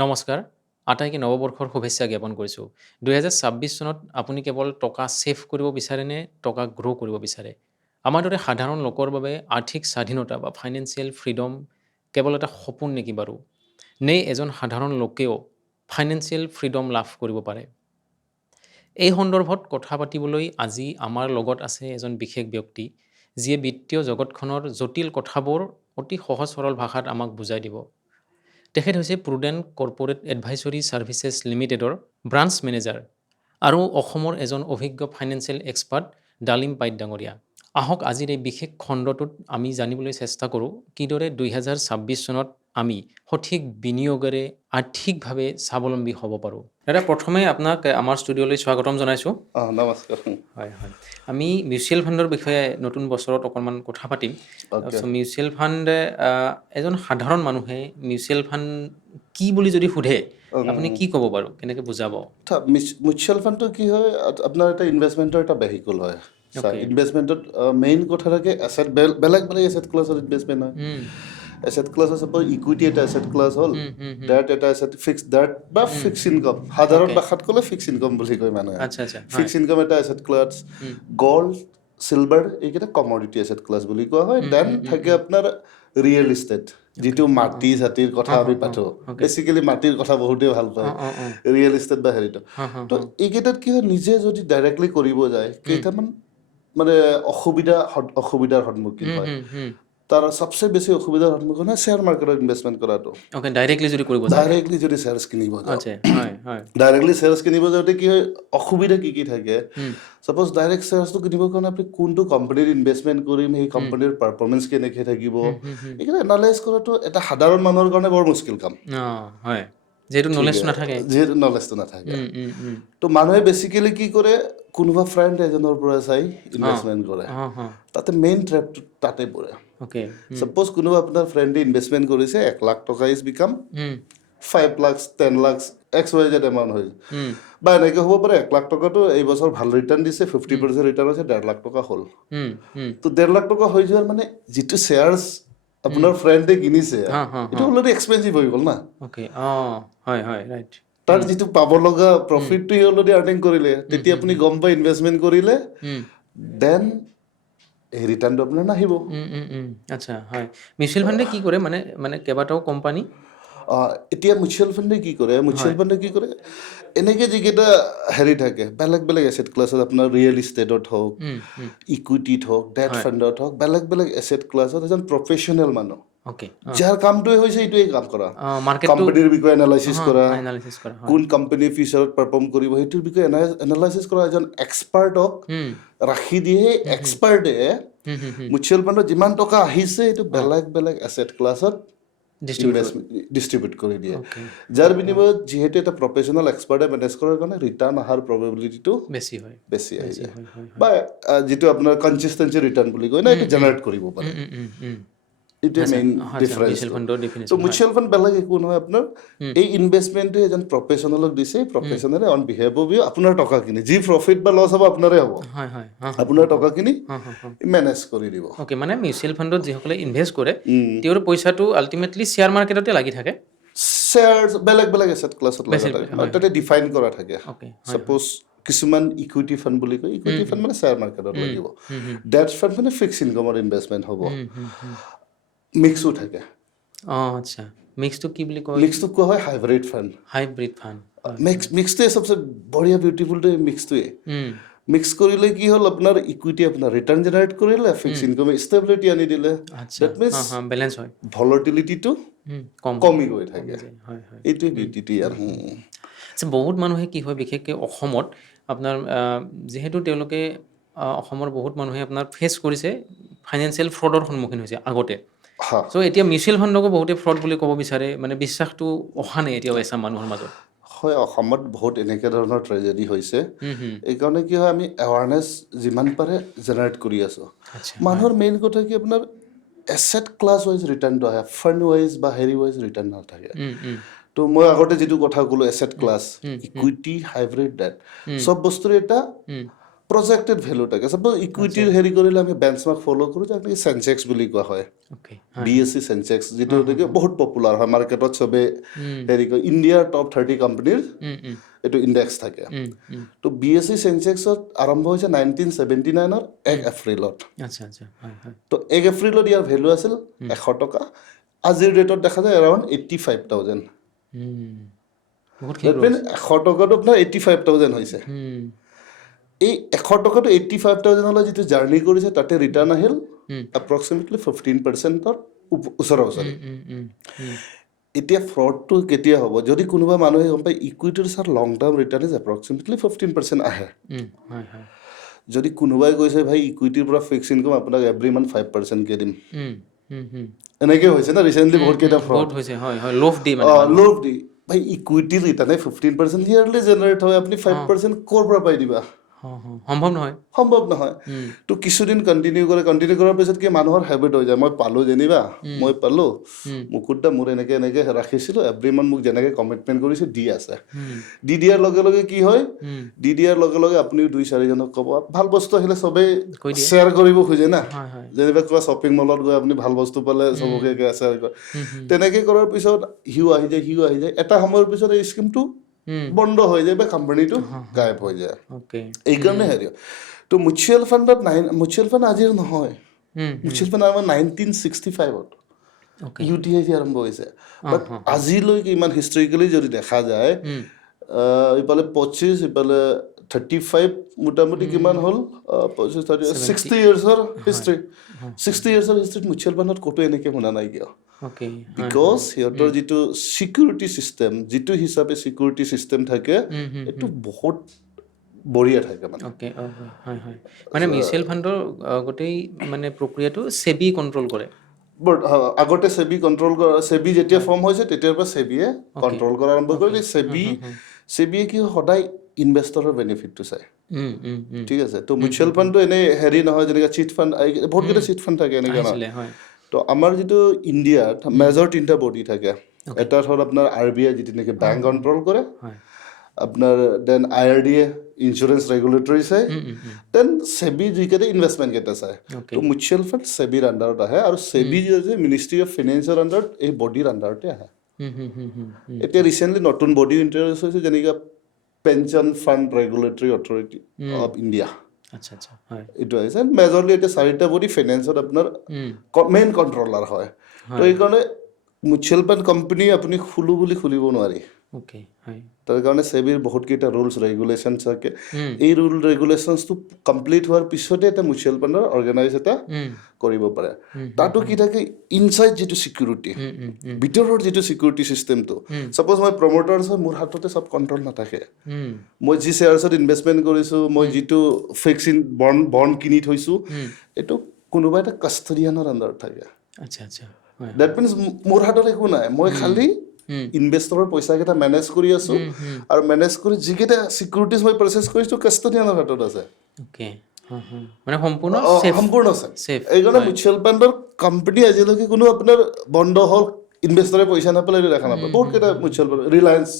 নমস্কাৰ। আটাইকে নৱবৰ্ষৰ শুভেচ্ছা জ্ঞাপন কৰিছোঁ। ২০২৬ চনত আপুনি কেৱল টকা ছেভ কৰিব বিচাৰেনে টকা গ্ৰ' কৰিব বিচাৰে? আমাৰ দৰে সাধাৰণ লোকৰ বাবে আৰ্থিক স্বাধীনতা বা ফাইনেন্সিয়েল ফ্ৰীডম কেৱল এটা সপোন নেকি বাৰু? নে এজন সাধাৰণ লোকেও ফাইনেন্সিয়েল ফ্ৰীডম লাভ কৰিব পাৰে? এই সন্দৰ্ভত কথা পাতিবলৈ আজি আমাৰ লগত আছে এজন বিশেষ ব্যক্তি, যিয়ে বিত্তীয় জগতখনৰ জটিল কথাবোৰ অতি সহজ সৰল ভাষাত আমাক বুজাই দিব। তেখেত হৈছে প্ৰুডেণ্ট কৰ্পৰেট এডভাইজৰী ছাৰ্ভিচেছ লিমিটেডৰ ব্ৰাঞ্চ মেনেজাৰ আৰু অসমৰ এজন অভিজ্ঞ ফাইনেন্সিয়েল এক্সপাৰ্ট ডালিম পাইট ডাঙৰীয়া। আহক আজিৰ এই বিশেষ খণ্ডটোত আমি জানিবলৈ চেষ্টা কৰোঁ কিদৰে ২০২৬ চনত আমি সঠিক বিনিয়োগেৰে আৰ্থিকভাৱে স্বাৱলম্বী হ'ব পাৰোঁ। দাদা, প্ৰথমে আপোনাক আমাৰ ষ্টুডিঅ'লৈ স্বাগতম জনাইছোঁ। নমস্কাৰ। হয় হয়, আমি মিউচুৱেল ফাণ্ডৰ বিষয়ে নতুন বছৰত অকণমান কথা পাতিম। Okay. মিউচুৱেল ফাণ্ড এজন সাধাৰণ মানুহে মিউচুৱেল ফাণ্ড কি বুলি যদি সোধে আপুনি কি ক'ব বাৰু, কেনেকৈ বুজাব? মিউচুৱেল ফাণ্ডটো কি হয়, আপোনাৰ এটা ইনভেষ্টমেণ্টৰ এটা ভেহিকুল হয়। Okay. ইনভেষ্টমেণ্টত মেইন কথা থাকে এছেট, বেলেগ বেলেগ এছেট ক্লাছৰ ইনভেষ্টমেণ্ট হয়। এছেট ক্লাছ আছে, ইকুইটি এটা এছেট ক্লাছ হ'ল, ডেট এটা এছেট ফিক্সড ডেট বা ফিক্সড ইনকাম, সাধাৰণ Okay. ভাষাত ক'লে ফিক্সড ইনকাম বুলি কয় মানুহে। আচ্ছা আচ্ছা, হয়। ফিক্সড ইনকাম এটা এছেট ক্লাছ, গল্ড, চিলভাৰ এইকেইটা কমডিটি এছেট ক্লাছ বুলি কোৱা হয়। দেন থাকে আপোনাৰ ৰিয়েল ইষ্টেট, যিটো মাটি চাটিৰ কথা আমি পাতোঁ। বেচিকেলি মাটিৰ কথা বহুতেই ভাল পায়, ৰিয়েল ইষ্টেট বা হেৰিটো। তো এইকেইটাত কি হয়, নিজে যদি ডাইৰেক্টলি কৰিব যায় কেইটামান মানে অসুবিধাৰ সন্মুখীন হয়। তাৰ চবচে বেছি অসুবিধাৰ সন্মুখীন হয় শ্বেয়াৰ মাৰ্কেটত ইনভেষ্টমেণ্ট কৰাটো। ডাইৰেক্টলি যদি কৰিব যায়। ডাইৰেক্টলি যদি শ্বেয়াৰ্ছ কিনিব যাওঁ, আচ্ছা, হয় হয়। ডাইৰেক্টলি শ্বেয়াৰ্ছ কিনিব যাওঁতে কি হয়, অসুবিধা কি কি থাকে। ছাপ'জ ডাইৰেক্ট শ্বেয়াৰ্ছটো কিনিবৰ কাৰণে আপুনি কোনটো কোম্পানীত ইনভেষ্টমেণ্ট কৰিম, সেই কোম্পানীৰ পাৰফৰ্মেঞ্চ কেনেকৈ থাকিব, এইকেইটা এনালাইজ কৰাটো এটা সাধাৰণ মানুহৰ কাৰণে বৰ মুস্কিল কাম। হয়, যিহেতু নলেজটো নাথাকে। যিহেতু নলেজটো নাথাকে। তো মানুহে বেচিকেলি কি কৰে, কোনোবা ফ্ৰেণ্ড এজনৰ পৰা চাই ইনভেষ্টমেণ্ট কৰে। তাতে মেইন ট্ৰেপটো তাতে পৰে। ছাপ'জ কোনোবা আপোনাৰ ফ্ৰেণ্ডে ইনভেষ্টমেণ্ট কৰিছে ১ লাখ টকা is became 5 lakh 10 lakh XYZ amount হৈ যায়। বা এনেকৈ হ'ব পাৰে ১ লাখ টকাটো এই বছৰ ভাল ৰিটাৰ্ণ দিছে, 50% ৰিটাৰ্ণ হৈছে, ১.৫ লাখ টকা হ'ল। তো ১.৫ লাখ টকা হৈ যোৱাৰ মানে যিটো শ্বেয়াৰ্ছ আপোনাৰ ফ্ৰেণ্ডে কিনিছে, এইটো অলৰেডি এক্সপেঞ্চিভ হৈ গ'ল না। তাৰ যিটো পাব লগা প্ৰফিটটো সি অলৰেডি আৰ্নিং কৰিলে, তেতিয়া আপুনি গম পাই ইনভেষ্টমেণ্ট কৰিলে, দেন এই ৰিটাৰ্ণটো আপোনাৰ নাহিব। আচ্ছা, হয়। মিউচুৱেল ফাণ্ডে কি কৰে মানে কেইবাটাও কোম্পানী? এতিয়া মিউচুৱেল ফাণ্ডে কি কৰে, এনেকৈ যিকেইটা হেৰি থাকে, বেলেগ বেলেগ এছেট ক্লাছত আপোনাৰ ৰিয়েল ইষ্টেটত হওক, ইকুইটিত হওক, ডেট ফাণ্ডত হওক, বেলেগ বেলেগ এছেট ক্লাছত এজন প্ৰফেশ্যনেল মানুহ, যাৰ কামটোৱে হৈছে এইটোৱে কাম কৰা, কোম্পানীৰ বিষয়ে এনালাইচিছ কৰা, কোন কোম্পানী ফিউচাৰত পাৰফৰ্ম কৰিব সেইটোৰ বিষয়ে এনালাইচিছ কৰা এজন এক্সপাৰ্টক ৰাখি দিয়ে। এক্সপাৰ্টে মিউচুৱেল ফাণ্ডত যিমান টকা আহিছে এইটো বেলেগ বেলেগ এছেট ক্লাছত ডিষ্ট্ৰিবিউট কৰি দিয়ে, যাৰ বিনিময়ত যিহেতু এটা প্ৰফেশ্যনেল এক্সপাৰ্টে মেনেজ কৰাৰ কাৰণে ৰিটাৰ্ণ অহাৰ প্ৰবেবিলিটিটো বেছি আহি যায়, বা যিটো আপোনাৰ কনচিষ্টেঞ্চি ৰিটাৰ্ণ বুলি কয় না, এইটো জেনেৰেট কৰিব পাৰে। এইটোৱে মেইন ডিফাৰেঞ্চ। তো মিউচুৱেল ফাণ্ড বেলেগ একো নহয়, আপোনাৰ এই ইনভেষ্টমেণ্টটো এজন প্ৰফেশ্যনেলক দিছে, প্ৰফেশ্যনেলে অন বিহেভ অফ ইউ আপোনাৰ টকাখিনি, যি প্ৰফিট বা লছ হ'ব আপোনাৰে হ'ব, আপোনাৰ টকাখিনি মেনেজ কৰি দিব। মানে মিউচুৱেল ফাণ্ডত যিসকলে ইনভেষ্ট কৰে তেওঁৰ পইচাটো আল্টিমেটলি শ্বেয়াৰ মাৰ্কেটতে লাগি থাকে। শ্বেয়াৰ্ছ বেলেগ বেলেগ এছেট ক্লাছত লগা থাকে, তাতে ডিফাইন কৰা থাকে। ছাপ'জ কিছুমান ইকুইটি ফাণ্ড বুলি কয়, ইকুইটি ফাণ্ড মানে শ্বেয়াৰ মাৰ্কেটত লাগিব, ডেট ফাণ্ড মানে ফিক্সড ইনকামৰ ইনভেষ্টমেণ্ট হ'ব, মিক্সো থাকে। আচ্ছা, মিক্সটো কি বুলি কয়? মিক্সটো কোৱা হয় হাইব্ৰিড ফাণ্ড। মিক্সটোৱে চবচে বঢ়িয়া বিউটিফুলটো মিক্সটোৱে। মিক্স কৰিলে কি হ'ল, আপোনাৰ ইকুইটি আপোনাৰ ৰিটাৰ্ণ জেনেৰেট কৰিলে, ফিক্সড ইনকামে ষ্টেবিলিটি আনি দিলে, ডেট মিনছ বেলেঞ্চ হয়, ভলটিলিটিটো কমি গৈ থাকে। এইটোৱে বিউটিটো ইয়াৰ। বহুত মানুহে কি হয়, বিশেষকৈ অসমত আপোনাৰ যিহেতু তেওঁলোকে অসমৰ বহুত মানুহে আপোনাৰ ফেচ কৰিছে ফাইনেন্সিয়েল ফ্ৰডৰ সন্মুখীন হৈছে আগতে। চ' এতিয়া মিউচুৱেল ফাণ্ডকো বহুতে ফ্ৰড বুলি ক'ব বিচাৰে, মানে বিশ্বাসটো অহা নাই এতিয়াও এচাম মানুহৰ মাজত। হয়, অসমত বহুত এনেকুৱা ধৰণৰ ট্ৰেজেডি হৈছে। এইকাৰণে কি হয়, আমি এৱাৰনেছ যিমান পাৰে জেনেৰেট কৰি আছোঁ। মানুহৰ মেইন কথা কি, আপোনাৰ এছেট ক্লাছ ৱাইজ ৰিটাৰ্ণটো আহে, ফাণ্ড ৱাইজ বা হেৰি ৱাইজ ৰিটাৰ্ণ নাথাকে। তো মই আগতে যিটো কথা ক'লোঁ, asset class, equity, hybrid, debt, চব বস্তুৰে এটা প্ৰজেক্টেড ভেলু থাকে ছাপ'জ ইকুইটিৰ হেৰি কৰিলে আমি বেঞ্চমাৰ্ক ফ'ল' কৰোঁ যাক নেকি চেনচেক্স বুলি কোৱা হয় অ'কে BSE চেনচেক্স যিটো নেকি বহুত পপুলাৰ হয় মাৰ্কেটত চবে হেৰি কয় ইণ্ডিয়াৰ টপ 30 কোম্পানীৰ এইটো ইণ্ডেক্স থাকে তো BSE চেনচেক্সত আৰম্ভ হৈছে 1979 1 এপ্ৰিলত আচ্ছা আচ্ছা হয় হয় তো 1 এপ্ৰিলত ইয়াৰ ভেলু আছিল 100 টকা আজিৰ ডেটত দেখা যায় এৰাউণ্ড 85,000 বহুতখিনি দ্যাট মিন 100 টকাটো আপোনাৰ 85,000 হৈছে এই 100 টকাটো 85,000লৈ যিটো জাৰ্ণি কৰিছে তাতে ৰিটাৰ্ণ আহিল এপ্ৰক্সিমেটলি 15%ৰ ওচৰা ওচৰি এতিয়া ফ্ৰডটো কেতিয়া হ'ব যদি কোনোবা মানুহে গম পায় ইকুইটিৰ sir long term return is approximately 15% আহে যদি কোনোবাই কৈছে ভাই ইকুইটিৰ পৰা ফিক্স ইনকাম আপোনাক এভৰি মান্থ 5%কে দিম এনেকৈ হৈছে না ৰিচেণ্টলি বহুত কেইটা ফ্ৰড হৈছে হয় হয় লোভ দি মানে লোভ দি ভাই ইকুইটিৰ ৰিটাৰ্ণে 15% ইয়াৰলি জেনেৰেট হয় আপুনি 5% ক'ৰ পৰা পাই দিবা সম্ভৱ নহয় তো কিছুদিন কণ্টিনিউ কৰাৰ পিছত কি মানুহৰ হেবিট হৈ যায় মই পালোঁ যেনিবা মই পালোঁ মুকুটদা মোৰ এনেকৈ এনেকৈ ৰাখিছিলোঁ এভৰি মান্থ মোক যেনেকৈ কমিটমেণ্ট কৰিছে দি আছে দি দিয়াৰ লগে লগে কি হয় দি দিয়াৰ লগে লগে আপুনিও 2-4জনক ক'ব ভাল বস্তু আহিলে চবেই শ্বেয়াৰ কৰিব খোজে না যেনিবা কিবা শ্বপিং মলত গৈ আপুনি ভাল বস্তু পালে চবকে শ্বেয়াৰ কৰে তেনেকৈ কৰাৰ পিছত সিও আহি যায় এটা সময়ৰ পিছত এই স্কিমটো বন্ধ হৈ যায় বা কোম্পানীটো গায়ব হৈ যায় এইকাৰণে হেৰি তো মিউচুৱেল ফাণ্ডত মিউচুৱেল ফাণ্ড আজিৰ নহয় মিউচুৱেল ফাণ্ড আমাৰ 1965ত UTI আৰম্ভ হৈছে বাট আজিলৈকে ইমান হিষ্টৰিকেলি যদি দেখা যায় ইফালে 25 ইফালে 35 মোটামুটি কিমান হ'ল 60 ইয়াৰ্ছৰ হিষ্ট্ৰী 60 ইয়াৰ্ছৰ হিষ্ট্ৰীত মিউচুৱেল ফাণ্ডত ক'তো এনেকৈ শুনা নাই কিয় বিকজ সিহঁতৰ যিটো চিকিউৰিটি চিষ্টেম যিটো হিচাপে চিকিউৰিটি চিষ্টেম থাকে এইটো বহুত বঢ়িয়া থাকে মানে মিউচুৱেল ফাণ্ডৰ গোটেই মানে প্ৰক্ৰিয়াটো সেবি কণ্ট্ৰল কৰে আগতে সেবি কণ্ট্ৰল কৰা সেবি যেতিয়া ফৰ্ম হৈছে তেতিয়াৰ পৰা সেবিয়ে কণ্ট্ৰল কৰা আৰম্ভ কৰিলে সেবিয়ে কি সদায় ইনভেষ্টৰৰ বেনিফিটটো চায় ঠিক আছে তো মিউচুৱেল ফাণ্ডটো এনেই হেৰি নহয় যেনেকৈ চিট ফাণ্ড বহুতকেইটা চিট ফাণ্ড থাকে এনেকৈ নহয় তো আমাৰ যিটো ইণ্ডিয়াত মেজৰ 3টা বডি থাকে এটা হ'ল আপোনাৰ RBI যিটো নেকি বেংক কণ্ট্ৰল কৰে আপোনাৰ দেন IRDA ইঞ্চুৰেঞ্চ ৰেগুলেটৰী চাই দেন সেবি যিকেইটা ইনভেষ্টমেণ্ট কেইটা চায় তো মিউচুৱেল ফাণ্ড সেবিৰ আণ্ডাৰত আহে আৰু সেবি যে মিনিষ্ট্ৰী অফ ফিনেন্সৰ আণ্ডাৰত এই বডিৰ আণ্ডাৰতে আহে এতিয়া ৰিচেণ্টলি নতুন বডি ইণ্ট্ৰডিউচ হৈছে যেনেকৈ pension fund regulatory authority of India এইটো আহিছে মেজৰলি এতিয়া 4টা বডি ফাইনেন্সত আপোনাৰ মেইন কণ্ট্ৰলাৰ হয় তো এইকাৰণে মিউচুৱেল ফাণ্ড কোম্পানী আপুনি খুলো বুলি খুলিব নোৱাৰি তাৰ কাৰণে সেবিৰ বহুতকেইটা ৰুলছ ৰেগুলেশ্যন থাকে এই ৰুল ৰেগুলেশ্যনছটো কমপ্লিট হোৱাৰ পিছতে এটা মিউচুৱেল ফাণ্ডৰ অৰ্গেনাইজ এটা কৰিব পাৰে তাতো কি থাকে ইনচাইড যিটো চিকিউৰিটি ভিতৰৰ যিটো চিকিউৰিটি চিষ্টেমটো ছাপ'জ মই প্ৰমোটাৰ্ছ হয় মোৰ হাততে চব কণ্ট্ৰল নাথাকে মই যি শ্বেয়াৰ্ছত ইনভেষ্টমেণ্ট কৰিছোঁ মই যিটো ফিক্স বণ্ড কিনি থৈছোঁ এইটো কোনোবা এটা কাষ্টডিয়ানৰ আণ্ডাৰত থাকে ডেট মিনছ মোৰ হাতত একো নাই মই খালি ইনভেষ্টৰৰ পইচাকেইটা মেনেজ কৰি আছোঁ আৰু মেনেজ কৰি যিকেইটা চিকিউৰিটিজ মই প্ৰচেছ কৰিছোঁ কাষ্টডিয়ানৰ হাতত আছে সম্পূৰ্ণ চেফ এইকাৰণে মিউচুৱেল ফাণ্ডৰ কোম্পানী আজিলৈকে কোনো আপোনাৰ বন্ধ হ'ল ইনভেষ্টৰে পইচা নাপালে এইটো দেখা নাপায় বহুতকেইটা মিউচুৱেল ফাণ্ড ৰিলায়েন্স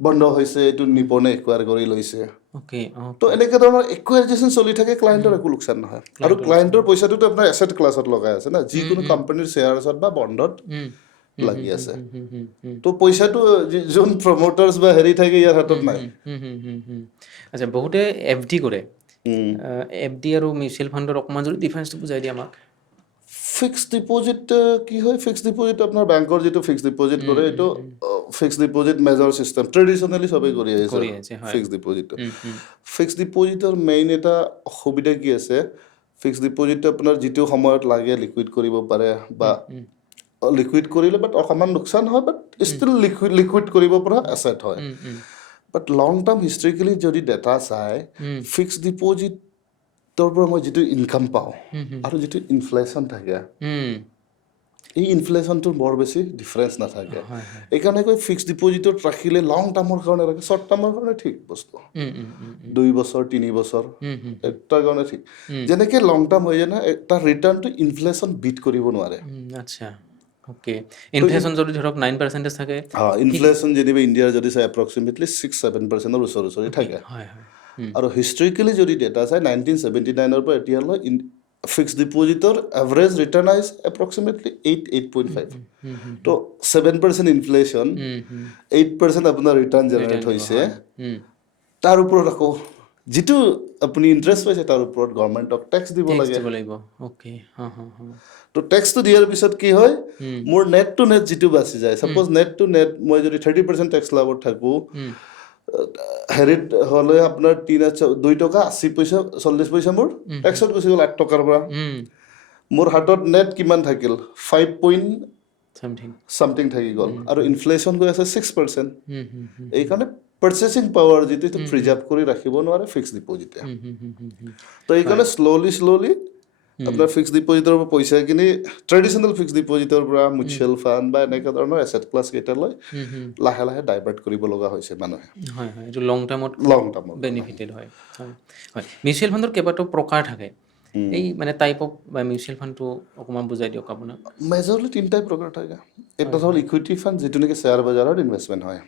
বন্ধ হৈছে এইটো নিপনে একুৱাৰ কৰি লৈছে তো এনেকৈ ধৰণৰ একুৱাইজেশ্যন চলি থাকে ক্লায়েণ্টৰ একো লোকচান নহয় আৰু ক্লায়েণ্টৰ পইচাটোতো আপোনাৰ এছেট ক্লাছত লগাই আছে না যিকোনো কোম্পানীৰ শ্বেয়াৰ্ছত বা বণ্ডত লাগি আছে তো পইচাটো যোন প্ৰমোটাৰ্ছ বা হেৰি থাকে ইয়াৰ হাতত নাই আচ্ছা বহুতে FD কৰে FD আৰু মিউচুৱেল ফাণ্ডৰ অকণমান যদি ডিফাৰেঞ্চটো বুজাই দিয়ে আমাক ফিক্সড ডিপ'জিট কি হয় ফিক্সড ডিপ'জিট আপোনাৰ বেংকৰ যিটো ফিক্সড ডিপ'জিট কৰে এইটো fixed deposit major system traditionally চবেই কৰি আহিছে ফিক্সড ডিপ'জিটটো ফিক্সড ডিপ'জিটৰ মেইন এটা অসুবিধা কি আছে ফিক্সড ডিপ'জিটটো আপোনাৰ যিটো সময়ত লাগে লিকুইড কৰিব পাৰে বা লিকুইড কৰিলে বাট অকণমান লোকচান হয় বাট ষ্টিল লিকুইড কৰিব পৰা এছেট হয় বাট লং টাৰ্ম হিষ্ট্ৰিকেলি যদি ডেটা চাই ফিক্সড ডিপ'জিটৰ পৰা মই যিটো ইনকাম পাওঁ আৰু যিটো ইনফ্লেশ্যন থাকে এই ইনফ্লেশ্যনটোৰ বৰ বেছি ডিফাৰেঞ্চ নাথাকে এইকাৰণে কৈ ফিক্সড ডিপ'জিটত ৰাখিলে লং টাৰ্মৰ কাৰণে ৰাখে শ্বৰ্ট টাৰ্মৰ কাৰণে ঠিক বস্তু 2 বছৰ 3 বছৰ তাৰ কাৰণে ঠিক যেনেকৈ লং টাৰ্ম হৈ যায় না তাৰ ৰিটাৰ্ণটো ইনফ্লেশ্যন বিট কৰিব নোৱাৰে ইনফ্লেশ্যন যদি ধৰক 9% থাকে ইনফ্লেশ্যন যেনিবা ইণ্ডিয়াৰ যদি চাই এপ্ৰক্সিমেটলি 6-7% ওচৰা ওচৰি থাকে আৰু হিষ্টৰিকেলি যদি ডেটা চাই 1979 পৰা এতিয়ালৈ ফিক্সড ডিপজিটৰ এভাৰেজ ৰিটাৰ্ণ আহিছে এপ্ৰক্সিমেটলি 8.5 তো 7% ইনফ্লেশ্যন 8% আপোনাৰ ৰিটাৰ্ণ জেনেৰেট হৈছে তাৰ ওপৰত আকৌ যিটো আপুনি ইণ্টাৰেষ্ট পাইছে তাৰ ওপৰত গভৰ্ণমেণ্টক টেক্স দিব লাগে তো টেক্সটো দিয়াৰ পিছত কি হয় মোৰ নেট টু নেট যিটো বাচি যায় ছাপ'জ নেট টু নেট মই যদি 30% টেক্স লাভত থাকোঁ হেৰিত হ'লে আপোনাৰ 2 টকা 80 পইচা 40 পইচা মোৰ টেক্সত গুচি গ'ল 8 টকাৰ পৰা মোৰ হাতত নেট কিমান থাকিল 5 পইণ্ট চামথিং থাকি গ'ল আৰু ইনফ্লেশ্যন গৈ আছে 6%। এইকাৰণে পাৰ্চেচিং পাৱাৰ যিটো এইটো প্ৰিজাৰ্ভ কৰি ৰাখিব নোৱাৰে ফিক্সড ডিপজিটে। তো এইকাৰণে শ্ল'লি আপোনাৰ ফিক্সড ডিপজিটৰ পৰা পইচাখিনি ট্ৰেডিশ্যনেল ফিক্সড ডিপজিটৰ পৰা মিউচুৱেল ফাণ্ড বা এনেকুৱা ধৰণৰ এছেট ক্লাছ কেইটালৈ লাহে লাহে ডাইভাৰ্ট কৰিব লগা হৈছে মানুহে। হয় হয়, এইটো লং টাৰ্মত বেনিফিটেড হয়। মিউচুৱেল ফাণ্ডৰ কেইবাটাও প্ৰকাৰ থাকে, এই মানে টাইপ অফ মিউচুৱেল ফাণ্ডটো অকণমান বুজাই দিয়ক আপোনাক। মেজৰলি 3টাই প্ৰকাৰ থাকে। এটা হ'ল ইকুইটি ফাণ্ড যিটো নেকি শ্বেয়াৰ বজাৰত ইনভেষ্টমেণ্ট হয়।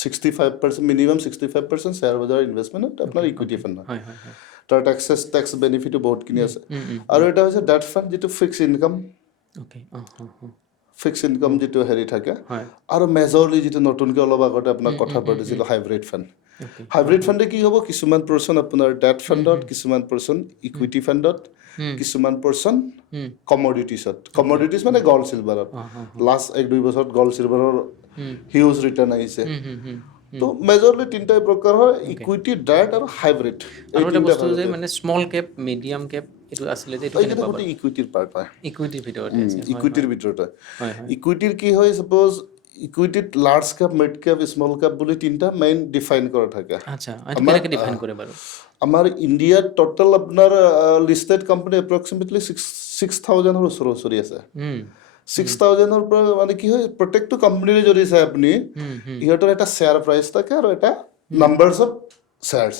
65% মিনিমাম 65% শ্বেয়াৰ বজাৰৰ ইনভেষ্টমেণ্টত আপোনাৰ ইকুইটি ফাণ্ড হয়। তাৰ টেক্স বেনিফিটো বহুতখিনি আছে। আৰু এটা হৈছে ডেট ফাণ্ড যিটো ফিক্স ইনকাম যিটো হেৰি থাকে। আৰু মেজৰলি যিটো নতুনকৈ অলপ আগতে আপোনাক কথা পাতিছিলোঁ হাইব্ৰিড ফাণ্ড। হাইব্ৰিড ফাণ্ডে কি হ'ব, কিছুমান পাৰ্চন আপোনাৰ ডেট ফাণ্ডত, কিছুমান পাৰ্চন ইকুইটি ফাণ্ডত, কিছুমান পাৰ্চন কমডিটিজ মানে গল্ড চিলভাৰত। লাষ্ট 1-2 বছৰত গল্ড চিলভাৰৰ হিউজ ৰিটাৰ্ণ আহিছে। তো মেজৰলি 3টাই প্ৰকাৰ হয়, ইকুইটি, ডেট আৰু হাইব্ৰিড। আৰু এটা বস্তু যে মানে স্মল কেপ, মিডিয়াম কেপ এইটো আছিলে যে এইটো গোটেই ইকুইটিৰ পাৰ্ট হয়। ইকুইটিৰ ভিতৰতে আছে। ইকুইটিৰ ভিতৰতে ইকুইটিৰ কি হয়, ছাপ'জ ইকুইটিত large cap, mid cap, small cap বুলি 3টা মেইন ডিফাইন কৰা থাকে। আচ্ছা, কেনেকৈ ডিফাইন কৰে বাৰু? আমাৰ ইণ্ডিয়াত টোটেল আপোনাৰ লিষ্টেড কোম্পানী এপ্ৰক্সিমেটলি 6,000ৰ ওচৰা-ওচৰি আছে। 6,000ৰ পৰা মানে কি হয়, প্ৰত্যেকটো কোম্পানীৰে যদি চাই আপুনি, ইহঁতৰ এটা শ্বেয়াৰ প্ৰাইচ থাকে আৰু এটা নাম্বাৰছ অফ শ্বেয়াৰ্ছ।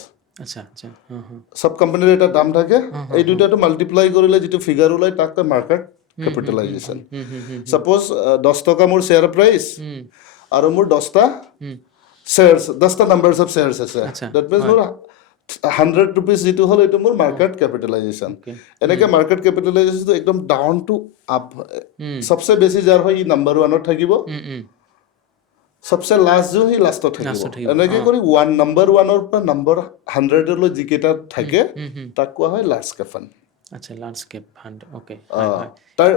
চব কোম্পানীৰ এটা দাম থাকে, এই দুটাটো মাল্টিপ্লাই কৰিলে যিটো ফিগাৰ ওলায় তাক কয় মাৰ্কেট কেপিটেলাইজেশ্যন। ছাপ'জ 10 টকা মোৰ শ্বেয়াৰ প্ৰাইচ আৰু মোৰ 10টা শ্বেয়াৰ্ছ, 10টা নাম্বাৰছ অফ শ্বেয়াৰ্ছ আছে। ডেট মিনছ মোৰ 100 rupees যিটো হ'ল এইটো মোৰ মাৰ্কেট কেপিটেলাইজেশ্যন। এনেকৈ মাৰ্কেট কেপিটেলাইজেশ্যনটো একদম ডাউন টু আপ, চবচে বেছি যাৰ হয় ই নাম্বাৰ 1ত থাকিব, চবচে লাষ্ট যোৰ সি লাষ্টত থাকিব। এনেকৈ কৰি নাম্বাৰ 1ৰ পৰা নাম্বাৰ 100লৈ যিকেইটা থাকে তাক কোৱা হয় লাৰ্জ কেপ ফাণ্ড। আচ্ছা, লাৰ্জ কেপ ফাণ্ড। তাৰ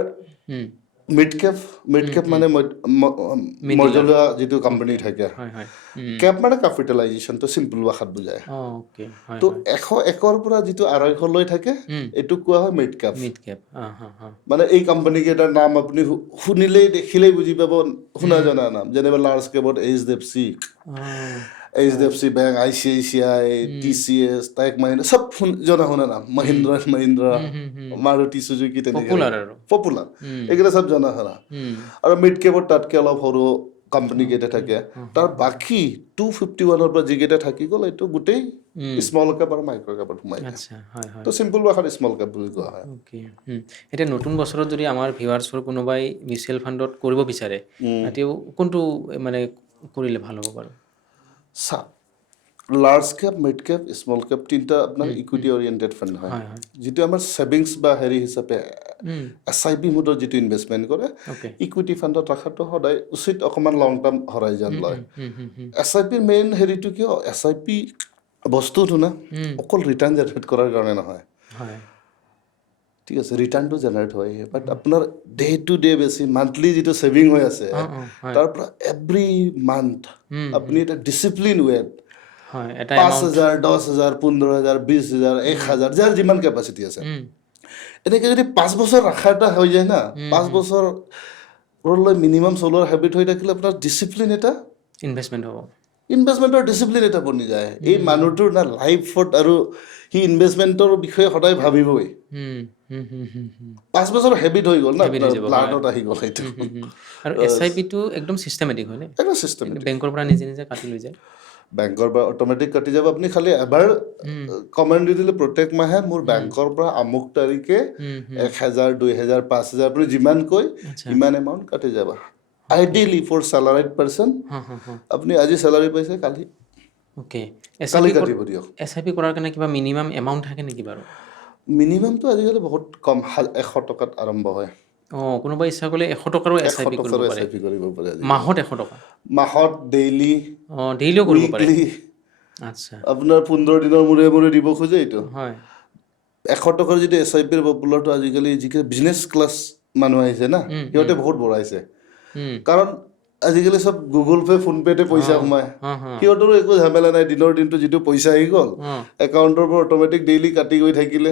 মিড কেপ মানে মজলীয়া যিটো কোম্পানী থাকে। কেপ মানে কেপিটেলাইজেশ্যনটো চিম্পল ভাষাত বুজায়। তো 100 পৰা যিটো 250লৈ থাকে এইটো কোৱা হয় মিড কেপ। মানে এই কোম্পানী কেইটাৰ নাম আপুনি শুনিলেই দেখিলেই বুজি পাব, শুনা জনা নাম। যেনেবা লাৰ্জ কেপত HDFC bank, ICICI, TCS, tech Mahindra, চব জনা শুনা নাম। মহিন্দ্ৰা, মাৰুতি চুজুকি, তেনেকৈ পপুলাৰ, এইকেইটা চব জনা শুনা। আৰু মিড কেপত তাতকৈ অলপ সৰু কোম্পানী কেইটা থাকে। তাৰ বাকী 251ৰ পৰা যিকেইটা থাকি গ'ল এইটো গোটেই স্মল কেপ আৰু মাইক্ৰ' কেপত সোমাই যায়। তো চিম্পল ভাষাত স্মল কেপ বুলি কোৱা হয়। এতিয়া নতুন বছৰত যদি আমাৰ ভিউৱাৰ্ছৰ কোনোবাই মিউচুৱেল ফাণ্ডত কৰিব বিচাৰে, তেওঁ কোনটো মানে কৰিলে ভাল হ'ব বাৰু? Large cap, mid cap, small Cape 3টা আপোনাৰ ইকুইটি অৰিয়েণ্টেড ফাণ্ড হয়। যিটো আমাৰ ছেভিংছ বা হেৰি হিচাপে SIP মোডত যিটো ইনভেষ্টমেণ্ট কৰে, ইকুইটি ফাণ্ডত ৰখাটো সদায় উচিত, অকণমান লং টাৰ্ম হৰাইজন লয়। SIPৰ মেইন হেৰিটো কিয়, SIP বস্তুটো না অকল ৰিটাৰ্ণ জেনেৰেট কৰাৰ কাৰণে নহয়। ঠিক আছে, ৰিটাৰ্ণটো জেনেৰেট হয়, বাট আপোনাৰ ডে টু ডে বেছি মান্থলি যিটো ছেভিং হৈ আছে তাৰ পৰা এভৰি মান্থ আপুনি এটা ডিচিপ্লিন ৱেত 5,000, 10,000, 15,000, 20,000, 1,000 যাৰ যিমান কেপাচিটি আছে, এনেকৈ যদি 5 বছৰ ৰখা এটা হৈ যায় না, 5 বছৰলৈ মিনিমাম চলোৱাৰ হেবিট হৈ থাকিলে আপোনাৰ ডিচিপ্লিন এটা ইনভেষ্টমেণ্টৰ ডিচিপ্লিন এটা বনি যায়। এই মানুহটোৰ না লাইফত আৰু সি ইনভেষ্টমেণ্টৰ বিষয়ে সদায় ভাবিবই। 5 বছৰ হেবিট হৈ গ'ল না, ব্লাডত আহি গ'ল এইটো। আৰু SIPটো একদম চিষ্টেমেটিক হয়নে? একদম চিষ্টেমেটিক। বেংকৰ পৰা নিজে নিজে কাটি লৈ যায়। বেংকৰ পৰা অট'মেটিক কাটি যাব। আপুনি খালি এবাৰ কমেণ্ট দি দিলে প্ৰত্যেক মাহে মোৰ বেংকৰ পৰা আমুক তাৰিখে 1,000, 2,000, 5,000 আপুনি যিমান কয় ইমান এমাউণ্ট কাটি যাব। আইডিয়েলি ফৰ চেলাৰিড পাৰ্চন, আপুনি আজি চেলাৰী পাইছে, কালি অ'কে। কালি কাটিব দিয়ক। SIP কৰাৰ কাৰণে কিবা মিনিমাম এমাউণ্ট থাকে নেকি বাৰু? মিনিমামটো আজিকালি বহুত কম, 100 টকাত আৰম্ভ হয়। কোনোবাই ইচ্ছা কৰিলে 100 টকাৰো 100 SIP কৰিব টকাৰো পাৰে। SIP কৰিব পাৰে আজিকালি। মাহত 100 টকা? মাহত, ডেইলি, ডেইলিও কৰিব পাৰে? উইকলি, আচ্ছা। আপোনাৰ 15 দিনৰ মূৰে মূৰে দিব খোজে এইটো। হয়। 100 টকাৰ যিটো SIP ৰ পপুলাৰটো আজিকালি যিকে বিজনেছ ক্লাছ মানুহ আহিছে না, সিহঁতে বহুত বঢ়াইছে। কাৰণ আজিকালি চব গুগল পে', ফোন পে'তে পইচা সোমায়। সিহঁতৰো একো ঝামেলা নাই, দিনৰ দিনটো যিটো পইচা আহি গ'ল, একাউণ্টৰ পৰা অট'মেটিক ডেইলি কাটি গৈ থাকিলে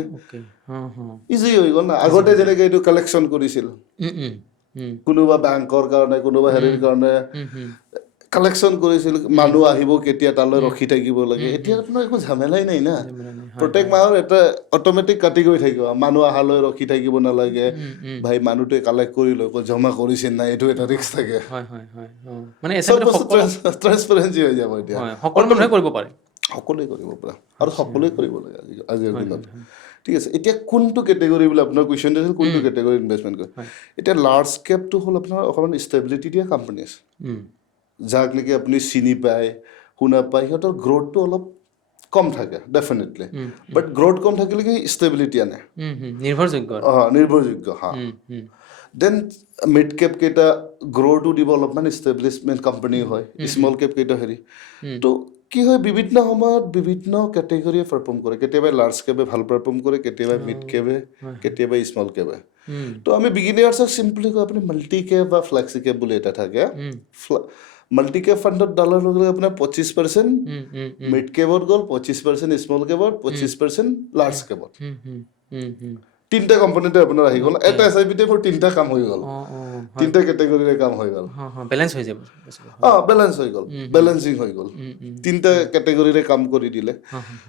ইজি হৈ গ'ল না। আগতে যেনেকৈ এইটো কালেকশ্যন কৰিছিল, কোনোবা বেংকৰ কাৰণে, কোনোবা হেৰিৰ কাৰণে কালেকশ্যন কৰিছিল, মানুহ আহিব কেতিয়া তালৈ ৰখি থাকিব লাগে। এতিয়া আপোনাৰ একো ঝামেলাই নাই না, প্ৰত্যেক মাহৰ এটা অট'মেটিক কাটি গৈ থাকিব, মানুহ অহালৈ ৰখি থাকিব নালাগে। ভাই মানুহটোৱে কালেক্ট কৰি লৈ জমা কৰিছে নাই, এইটো এটা ৰিস্ক থাকে। মানে চব বস্তু ট্ৰান্সপাৰেঞ্চি হৈ যাব এতিয়া। সকলো মানুহে কৰিব পাৰে। সকলোৱে কৰিব পাৰে আৰু সকলোৱে কৰিব লাগে আজিৰ দিনত। ঠিক আছে, এতিয়া কোনটো কেটেগৰী বোলে আপোনাৰ কুৱেশ্যনটো আছিল, কোনটো কেটেগৰী ইনভেষ্টমেণ্ট কৰে? এতিয়া লাৰ্জ কেপটো হ'ল আপোনাৰ অকণমান ষ্টেবিলিটি দিয়া কোম্পানীজ, যাক নেকি আপুনি চিনি পায়, শুনা পায়, সিহঁতৰ গ্ৰ'থটো অলপ কম থাকে ডেফিনেটলি, বাট গ্ৰ'থ কম থাকিলে কি ষ্টেবিলিটি আনে, নিৰ্ভৰযোগ্য। নিৰ্ভৰযোগ্য। দেন মিড কেপ কেইটা গ্ৰ'থটো দিব অলপমান, ষ্টেবলিছমেণ্ট কোম্পানী হয়। স্মল কেপ কেইটা হেৰি তো কি হয়, বিভিন্ন সময়ত বিভিন্ন কেটেগৰীয়ে পাৰফৰ্ম কৰে। কেতিয়াবা লাৰ্জ কেপে ভাল পাৰফৰ্ম কৰে, কেতিয়াবা মিড কেপে, কেতিয়াবা স্মল কেপে। তো আমি বিগিনাৰ্ছক চিম্পলি কওঁ, আপুনি মাল্টি কেপ বা ফ্লেক্সি কেপ বুলি এটা থাকে। মাল্টি কেপ ফাণ্ডত ডালাৰ লগে লগে আপোনাৰ 25% মিড কেপত গ'ল, 25% স্মল কেপত, 25% লাৰ্জ কেপত। তিনিটা কম্পোনেণ্টে আপোনাৰ আহি গ'ল। এটা SIPতে মোৰ তিনিটা কাম হৈ গ'ল, তিনিটা কেটেগৰীৰে কাম হৈ গ'ল। বেলেঞ্চ হৈ যাব। বেলেঞ্চ হৈ গ'ল, বেলেঞ্চিং হৈ গ'ল, তিনিটা কেটেগৰীৰে কাম কৰি দিলে।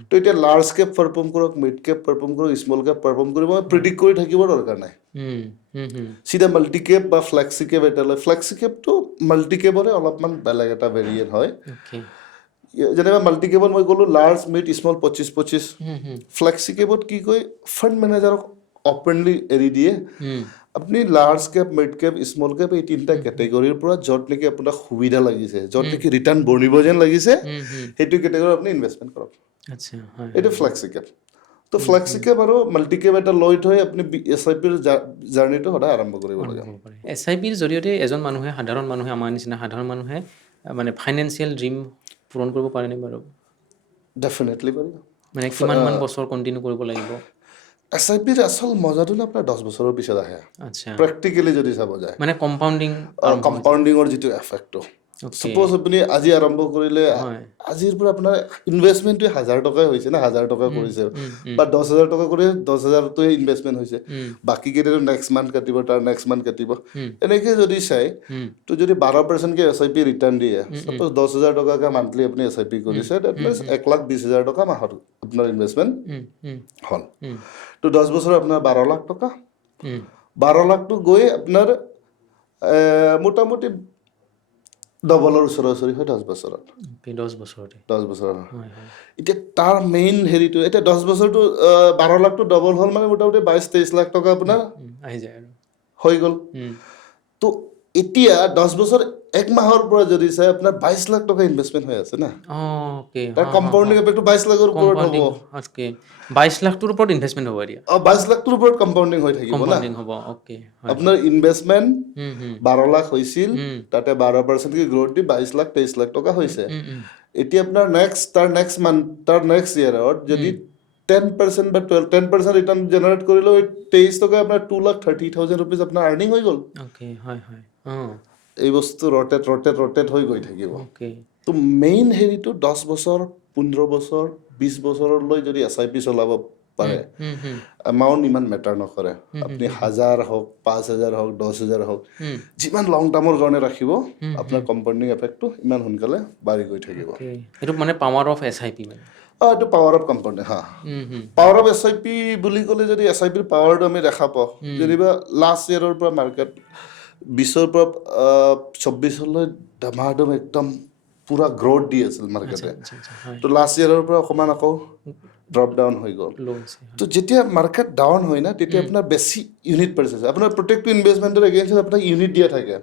তো এতিয়া লাৰ্জ কেপ পাৰফৰ্ম কৰক, মিড কেপ পাৰফৰ্ম কৰক, স্মল কেপ পাৰফৰ্ম কৰিব, মই প্ৰিডিক্ট কৰি থাকিব দৰকাৰ নাই। চিধা মাল্টি কেপ বা ফ্লেক্সি কেপ এটা লয়। ফ্লেক্সি কেপটো মাল্টি কেপৰে অলপমান বেলেগ এটা ভেৰিয়েণ্ট হয়। যেনেবা মাল্টি কেপত মই ক'লোঁ লাৰ্জ, মিড, স্মল 25-25। ফ্লেক্সি কেপত কি কয়, ফাণ্ড মেনেজাৰক অপেনলি এৰি দিয়ে, আপুনি large cap, mid cap, small Cape এই তিনিটা কেটেগৰীৰ পৰা য'ত নেকি আপোনাক সুবিধা লাগিছে, য'ত নেকি ৰিটাৰ্ণ বনিব যেন লাগিছে, সেইটো কেটেগৰীত আপুনি ইনভেষ্টমেণ্ট কৰক। এইটো ফ্লেক্সি কেপ। তো ফ্লেক্সি কেপ আৰু মাল্টি কেপ এটা লৈ থৈ আপুনি SIPৰ জাৰ্ণিটো সদায় আৰম্ভ কৰিব লাগে। SIPৰ জৰিয়তে এজন মানুহে, সাধাৰণ মানুহে, আমাৰ নিচিনা সাধাৰণ মানুহে মানে ফাইনেন্সিয়েল ড্ৰিম পূৰণ কৰিব পাৰেনে বাৰু? ডেফিনেটলি পাৰিব। মানে কিমানমান বছৰ কণ্টিনিউ কৰিব লাগিব? SIPৰ আচল মজাটো না আপোনাৰ 10 বছৰৰ পিছত আহে, আচ্ছা, প্ৰেক্টিকেলি যদি চাব যায়। মানে কম্পাউণ্ডিং, কম্পাউণ্ডিঙৰ যিটো এফেক্টটো, ছাপ'জ আপুনি আজি আৰম্ভ কৰিলে, আজিৰ পৰা আপোনাৰ ইনভেষ্টমেণ্টটোৱে 1000 টকাই হৈছে না, 1000 টকা কৰিছে বা 10,000 টকা কৰি 10,000টোৱে ইনভেষ্টমেণ্ট হৈছে, বাকীকেইটাতো নেক্সট মান্থ কাটিব, তাৰ নেক্সট মান্থ কাটিব। এনেকৈ যদি চাই, তো যদি 12%কৈ SIP ৰিটাৰ্ণ দিয়ে, ছাপ'জ 10,000 টকাকৈ মান্থলি আপুনি SIP কৰিছে, ডেট মিনছ 1,20,000 টকা মাহত আপোনাৰ ইনভেষ্টমেণ্ট হ'ল। তো 10 বছৰ আপোনাৰ 12 লাখ টকা, 12 লাখটো গৈ আপোনাৰ মোটামুটি ডবলৰ ওচৰা-ওচৰি হয় 10 বছৰত। 10 বছৰতে। 10 বছৰ। এতিয়া তাৰ মেইন হেৰিটো, এতিয়া 10 বছৰটো 12 লাখটো ডবল হ'ল মানে মোটামুটি 22-23 লাখ টকা আপোনাৰ আহি যায় আৰু হৈ গ'ল। তো এতিয়া 10 বছৰ 1 মাহৰ পৰা যদি চাই, আপোনাৰ 22 লাখ টকা ইনভেষ্টমেণ্ট হৈ আছে না। তাৰ কম্পাউণ্ডিং এফেক্টটো 22 লাখৰ ওপৰত হ'ব। 22 লাখটোৰ ওপৰত ইনভেষ্টমেণ্ট হ'ব এতিয়া। 22 লাখটোৰ ওপৰত কম্পাউণ্ডিং হৈ থাকিব না। আপোনাৰ ইনভেষ্টমেণ্ট 12 লাখ হৈছিল, তাতে 12%কৈ গ্ৰ'থ দি 22 লাখ 23 লাখ টকা হৈছে। এতিয়া আপোনাৰ তাৰ নেক্সট ইয়েৰত যদি 10% বা 10% ৰিটাৰ্ণ জেনেৰেট কৰিলেও 23 টকা আপোনাৰ 2,30,000 ৰুপিজ আপোনাৰ আৰ্নিং হৈ গ'ল। এই বস্তু ৰটেট হৈ গৈ থাকিব। তো মেইন হেৰিটো 10 বছৰ, 15 বছৰ, 20 বছৰলৈ যদি SIP চলাব পাৰে, এমাউণ্ট ইমান মেটাৰ নকৰে। আপুনি 1000 হওক, 5000 হওক, 10,000 হওক, যিমান লং টাৰ্মৰ কাৰণে ৰাখিব, আপোনাৰ কম্পাউণ্ডিং এফেক্টটো ইমান সোনকালে বাঢ়ি গৈ থাকিব। এইটো মানে পাৱাৰ অফ SIP মানে। এইটো power of compounding. Power of SIP বুলি ক'লে যদি SIPৰ পাৱাৰটো আমি দেখা পাওঁ, যেনিবা লাষ্ট ইয়েৰৰ পৰা মাৰ্কেট 20ৰ পৰা 24লৈ ধমাধম একদম পুৰা গ্ৰ'থ দি আছিল মাৰ্কেটে। তো লাষ্ট ইয়েৰৰ পৰা অকণমান আকৌ ড্ৰপ ডাউন হৈ গ'ল। তো যেতিয়া মাৰ্কেট ডাউন হয় না, তেতিয়া আপোনাৰ বেছি ইউনিট পাৰ্চেছ, আপোনাৰ প্ৰত্যেকটো ইনভেষ্টমেণ্টৰ এগেইনষ্টত আপোনাক ইউনিট দিয়া থাকে।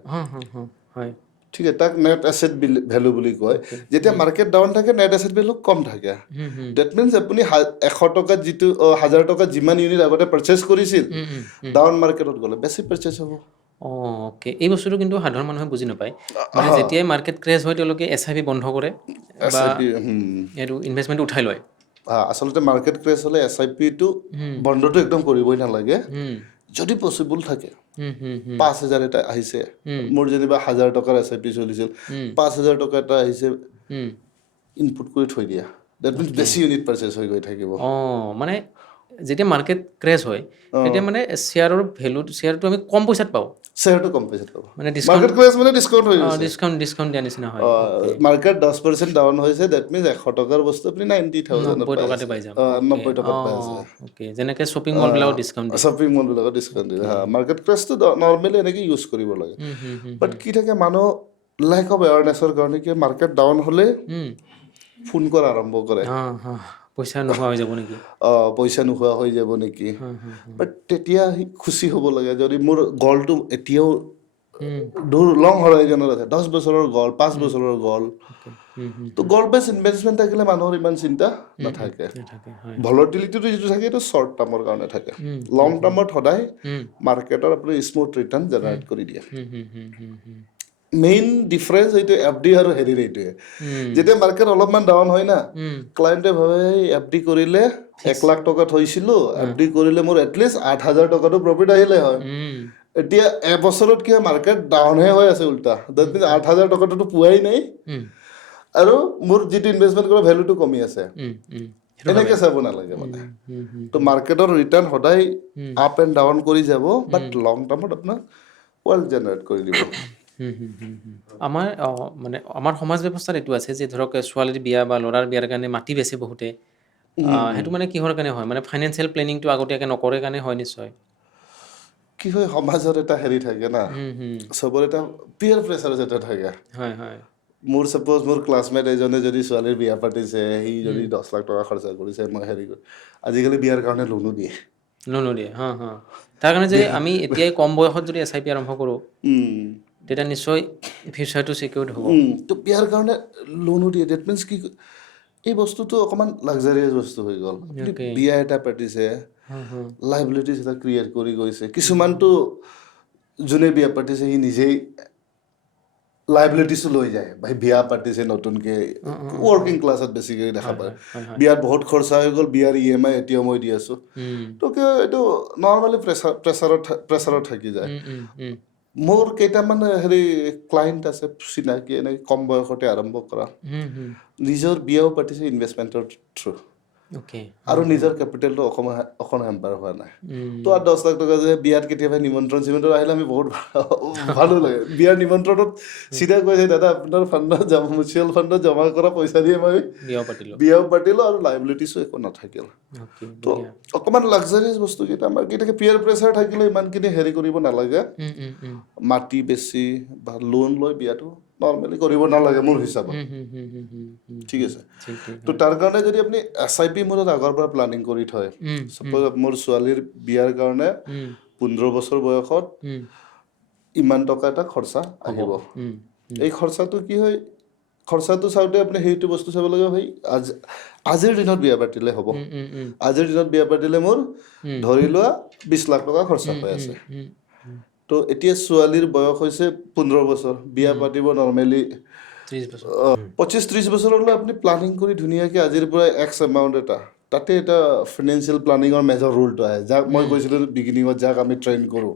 ঠিক আছে, তাক নেট এছেট ভেলু বুলি কয়। যেতিয়া মাৰ্কেট ডাউন থাকে নেট এছেট ভেলু কম থাকে। ডেট মিনছ আপুনি 100 টকাত যিটো 1000 টকাত যিমান ইউনিট আগতে পাৰচেজ কৰিছিল, ডাউন মাৰ্কেটত গ'লে বেছি পাৰচেজ হ'ব। অ'কে, এই বস্তুটো কিন্তু সাধাৰণ মানুহে বুজি নাপায়। মানে যেতিয়াই মাৰ্কেট ক্ৰেছ হয় তেওঁলোকে SIP বন্ধ কৰে বা SIP এইটো ইনভেষ্টমেণ্ট উঠাই লয়। আচলতে মাৰ্কেট ক্ৰেছ হ'লে SIPটো বন্ধটো একদম কৰিবই নালাগে। যদি পচিবল থাকে 5,000 এটা আহিছে, মোৰ যেনিবা 1000 টকাৰ SIP চলিছিল, 5,000 টকা এটা আহিছে, ইনপুট কৰি থৈ দিয়া। ডেট মিনছ বেছি ইউনিট পাৰচেজ হৈ গৈ থাকিব। মানে যেতিয়া মাৰ্কেট ক্ৰেছ হয় তেতিয়া মানে শ্বেয়াৰটো আমি কম পইচাত পাওঁ, শ্বেয়াৰটো কম পইচাত পাব। মানে মাৰ্কেট ক্ৰেছ মানে ডিছকাউণ্ট হৈ গৈছে। ডিছকাউণ্ট দিয়া নিচিনা হয়। মাৰ্কেট 10% ডাউন হৈছে, ডেট মিনছ 100 টকাৰ বস্তু আপুনি 90,000 90 টকাতে পাই যাম। 90 টকাত পাই আছে। অ'কে, যেনেকৈ শ্বপিং মলবিলাকত ডিছকাউণ্ট দিয়ে। শ্বপিং মলবিলাকত ডিছকাউণ্ট দিয়ে। মাৰ্কেট ক্ৰেছটো নৰ্মেলি এনেকৈ ইউজ কৰিব লাগে। বাট কি থাকে, মানুহ লেক অফ এৱাৰনেছৰ কাৰণে কি মাৰ্কেট ডাউন হ'লে ফোন কৰা আৰম্ভ কৰে, পইচা নোহোৱা হৈ যাব নেকি? পইচা নোহোৱা হৈ যাব নেকি। বাট তেতিয়া খুচি হ'ব লাগে যদি মোৰ গলটো এতিয়াও লং হৰাইজনত আছে, 10 বছৰৰ গল, 5 বছৰৰ গল। তো গল বেছ ইনভেষ্টমেণ্ট থাকিলে মানুহৰ ইমান চিন্তা নাথাকে। ভলটিলিটিটো যিটো থাকে এইটো শ্বৰ্ট টাৰ্মৰ কাৰণে থাকে। লং টাৰ্মত সদায় মাৰ্কেটৰ আপুনি স্মুথ ৰিটাৰ্ণ জেনাৰেট কৰি দিয়ে। মেইন ডিফাৰেঞ্চ এইটো FD আৰু হেৰিৰ এইটোৱে। যেতিয়া মাৰ্কেট অলপমান ডাউন হয় না, ক্লায়েণ্টে ভাবে FD কৰিলে 1 লাখ টকা থৈছিলোঁ, FD কৰিলে মোৰ এটলিষ্ট 8,000 টকাটো প্ৰফিট আহিলে হয়। এতিয়া এবছৰত কি হয়, মাৰ্কেট ডাউনহে হৈ আছে উল্টা। ডেট মিনছ 8,000 টকাটোতো পোৱাই নাই আৰু মোৰ যিটো ইনভেষ্টমেণ্ট কৰা ভেলুটো কমি আছে। এনেকৈ চাব নালাগে মানে। তো মাৰ্কেটৰ ৰিটাৰ্ণ সদায় আপ এণ্ড ডাউন কৰি যাব, বাট লং টাৰ্মত আপোনাক ৱেল্থ জেনেৰেট কৰি দিব। আমাৰ সমাজ ব্যৱস্থাত এইটো আছে যে ধৰক ছোৱালীৰ বিয়া বা ল'ৰাৰ বিয়াৰ কাৰণে মাটি বেচে বহুতে। সেইটো মানে কিহৰ কাৰণে হয়? মানে ফাইনেন্সিয়েল প্লেনিংটো আগতীয়াকৈ নকৰে কাৰণে হয় নিশ্চয়। কি হয়, সমাজত এটা হেৰি থাকে না, চবৰে এটা পিয়াৰ প্ৰেছাৰ এটা থাকে। মোৰ ছাপ'জ মোৰ ক্লাছমেট এজনে যদি ছোৱালীৰ বিয়া পাতিছে, সি যদি 10 লাখ টকা খৰচা কৰিছে, মই হেৰি কৰি আজিকালি বিয়াৰ কাৰণে লোনো দিয়ে। তাৰ কাৰণে যদি আমি এতিয়াই কম বয়সত যদি SIP আৰম্ভ কৰোঁ তেতিয়া নিশ্চয় ফিউচাৰটো ছিকিউৰ্ড হ'ব। তো বিয়াৰ কাৰণে লোনো দিয়ে। ডেট মিনছ কি, এই বস্তুটো অকণমান লাক্সাৰিয়াছ বস্তু হৈ গ'ল। বিয়া এটা পাতিছে, লাইবিলিটিছ এটা ক্ৰিয়েট কৰি গৈছে। কিছুমানটো যোনে বিয়া পাতিছে সি নিজেই লাইবিলিটিছো লৈ যায়, ভাই বিয়া পাতিছে নতুনকৈ, ৱৰ্কিং ক্লাছত বেছিকৈ দেখা পায়। বিয়াত বহুত খৰচা হৈ গ'ল, বিয়াৰ EMI এতিয়াও মই দি আছোঁ। তো কিয় এইটো নৰ্মেলি প্ৰেছাৰত থাকি যায়। মোৰ কেইটামান হেৰি ক্লায়েণ্ট আছে চিনাকি, এনেকৈ কম বয়সতে আৰম্ভ কৰা, নিজৰ বিয়াও পাতিছে ইনভেষ্টমেণ্টৰ থ্ৰু, আৰু নিজৰ কেপিটেলটো অকণ হেম্পাৰ হোৱা নাই। তো আৰু 10 লাখ টকা যে বিয়াত কেতিয়াবা নিমন্ত্ৰণ আহিলে আমি বহুত ভালো লাগে। বিয়াৰ নিমন্ত্ৰণত চিধা কৈছে, দাদা আপোনাৰ ফাণ্ডত মিউচুৱেল ফাণ্ডত জমা কৰা পইচা দিয়ে মই বিয়াও পাতিলোঁ আৰু লাইবিলিটিছো একো নাথাকিল। তো অকণমান লাক্সাৰিয়াছ বস্তুকেইটা আমাৰ কি থাকে, পিয়াৰ প্ৰেছাৰ থাকিলে ইমানখিনি হেৰি কৰিব নালাগে। মাটি বেছি বা লোন লৈ বিয়াটো নৰ্মেলি কৰিব নালাগে মোৰ হিচাপত। ঠিক আছে। তো তাৰ কাৰণে যদি আপুনি SIP মূলত আগৰ পৰা প্লানিং কৰি থয়, ছাপ'জ মোৰ ছোৱালীৰ বিয়াৰ কাৰণে 15 বছৰ বয়সত ইমান টকা এটা খৰচা আহিব। এই খৰচাটো কি হয়, খৰচাটো চাওঁতে আপুনি সেইটো বস্তু চাব লাগে, ভাই আজিৰ দিনত বিয়া পাতিলে হ'ব। আজিৰ দিনত বিয়া পাতিলে মোৰ ধৰি লোৱা 20 লাখ টকা খৰচা হৈ আছে। তো এতিয়া ছোৱালীৰ বয়স হৈছে 15 বছৰ, বিয়া পাতিব নৰ্মেলি 25-30 বছৰলৈ আপুনি প্লানিং কৰি ধুনীয়াকৈ আজিৰ পৰা X এমাউণ্ট এটা, তাতে এটা ফাইনেন্সিয়েল প্লানিঙৰ মেজৰ ৰুলটো আহে, যাক মই কৈছিলোঁ বিগিনিঙত, যাক আমি ট্ৰেইন কৰোঁ।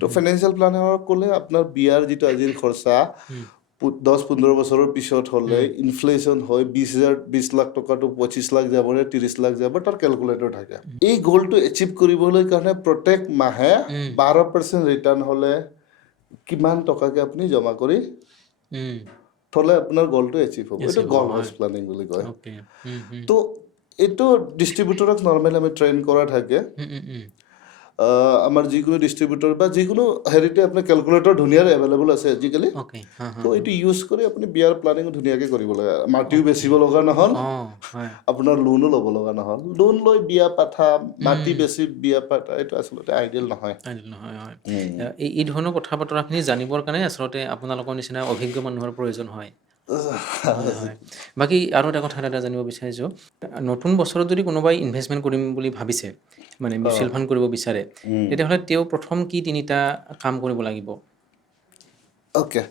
তো ফাইনেন্সিয়েল প্লানিঙৰ ক'লে আপোনাৰ বিয়াৰ যিটো আজিৰ খৰচা 10-15 বছৰৰ পিছত হ'লে ইনফ্লেশ্যন হয়, 20 লাখ টকাটো 25 লাখ যাব নে 30 লাখ যাব, তাৰ কেলকুলেটৰ থাকে। এই গ'লটো এচিভ কৰিবলৈ কাৰণে প্ৰত্যেক মাহে 12% ৰিটাৰ্ণ হ'লে কিমান টকাকৈ আপুনি জমা কৰি থ'লে আপোনাৰ গ'লটো এচিভ হ'ব। এইটো গ'ল হাউচ প্লানিং বুলি কয়। তো এইটো ডিষ্ট্ৰিবিউটৰক নৰ্মেলি আমি ট্ৰেইন কৰা থাকে। আমাৰ যিকোনো ডিষ্ট্ৰিবিউটৰ বা যিকোনো হেৰিতে আপোনাৰ কেলকুলেটৰ ধুনীয়া এভেইলেবল আছে আজিকালি অ'কে হা হা তো এইটো ইউজ কৰি আপুনি বিয়াৰ প্লানিং ধুনীয়াকৈ কৰিব লাগে মাটিও বেচিব লগা নহ'ল অঁ হয় আপোনাৰ লোনো ল'ব লগা নহ'ল লোন লৈ বিয়া পাঠা মাটি বেছি বিয়া পাঠা এইটো আচলতে আইডিয়েল নহয় নহয় হয় এই ধৰণৰ কথা বতৰাখিনি জানিবৰ কাৰণে আচলতে আপোনালোকৰ নিচিনা অভিজ্ঞ মানুহৰ প্ৰয়োজন হয় হয় বাকী আৰু এটা কথা এটা জানিব বিচাৰিছোঁ নতুন বছৰত যদি কোনোবাই ইনভেষ্টমেণ্ট কৰিম বুলি ভাবিছে মানে মিউচুৱেল ফাণ্ড কৰিব বিচাৰে তেতিয়াহ'লে তেওঁ প্ৰথম কি তিনিটা কাম কৰিব লাগিব অ'কে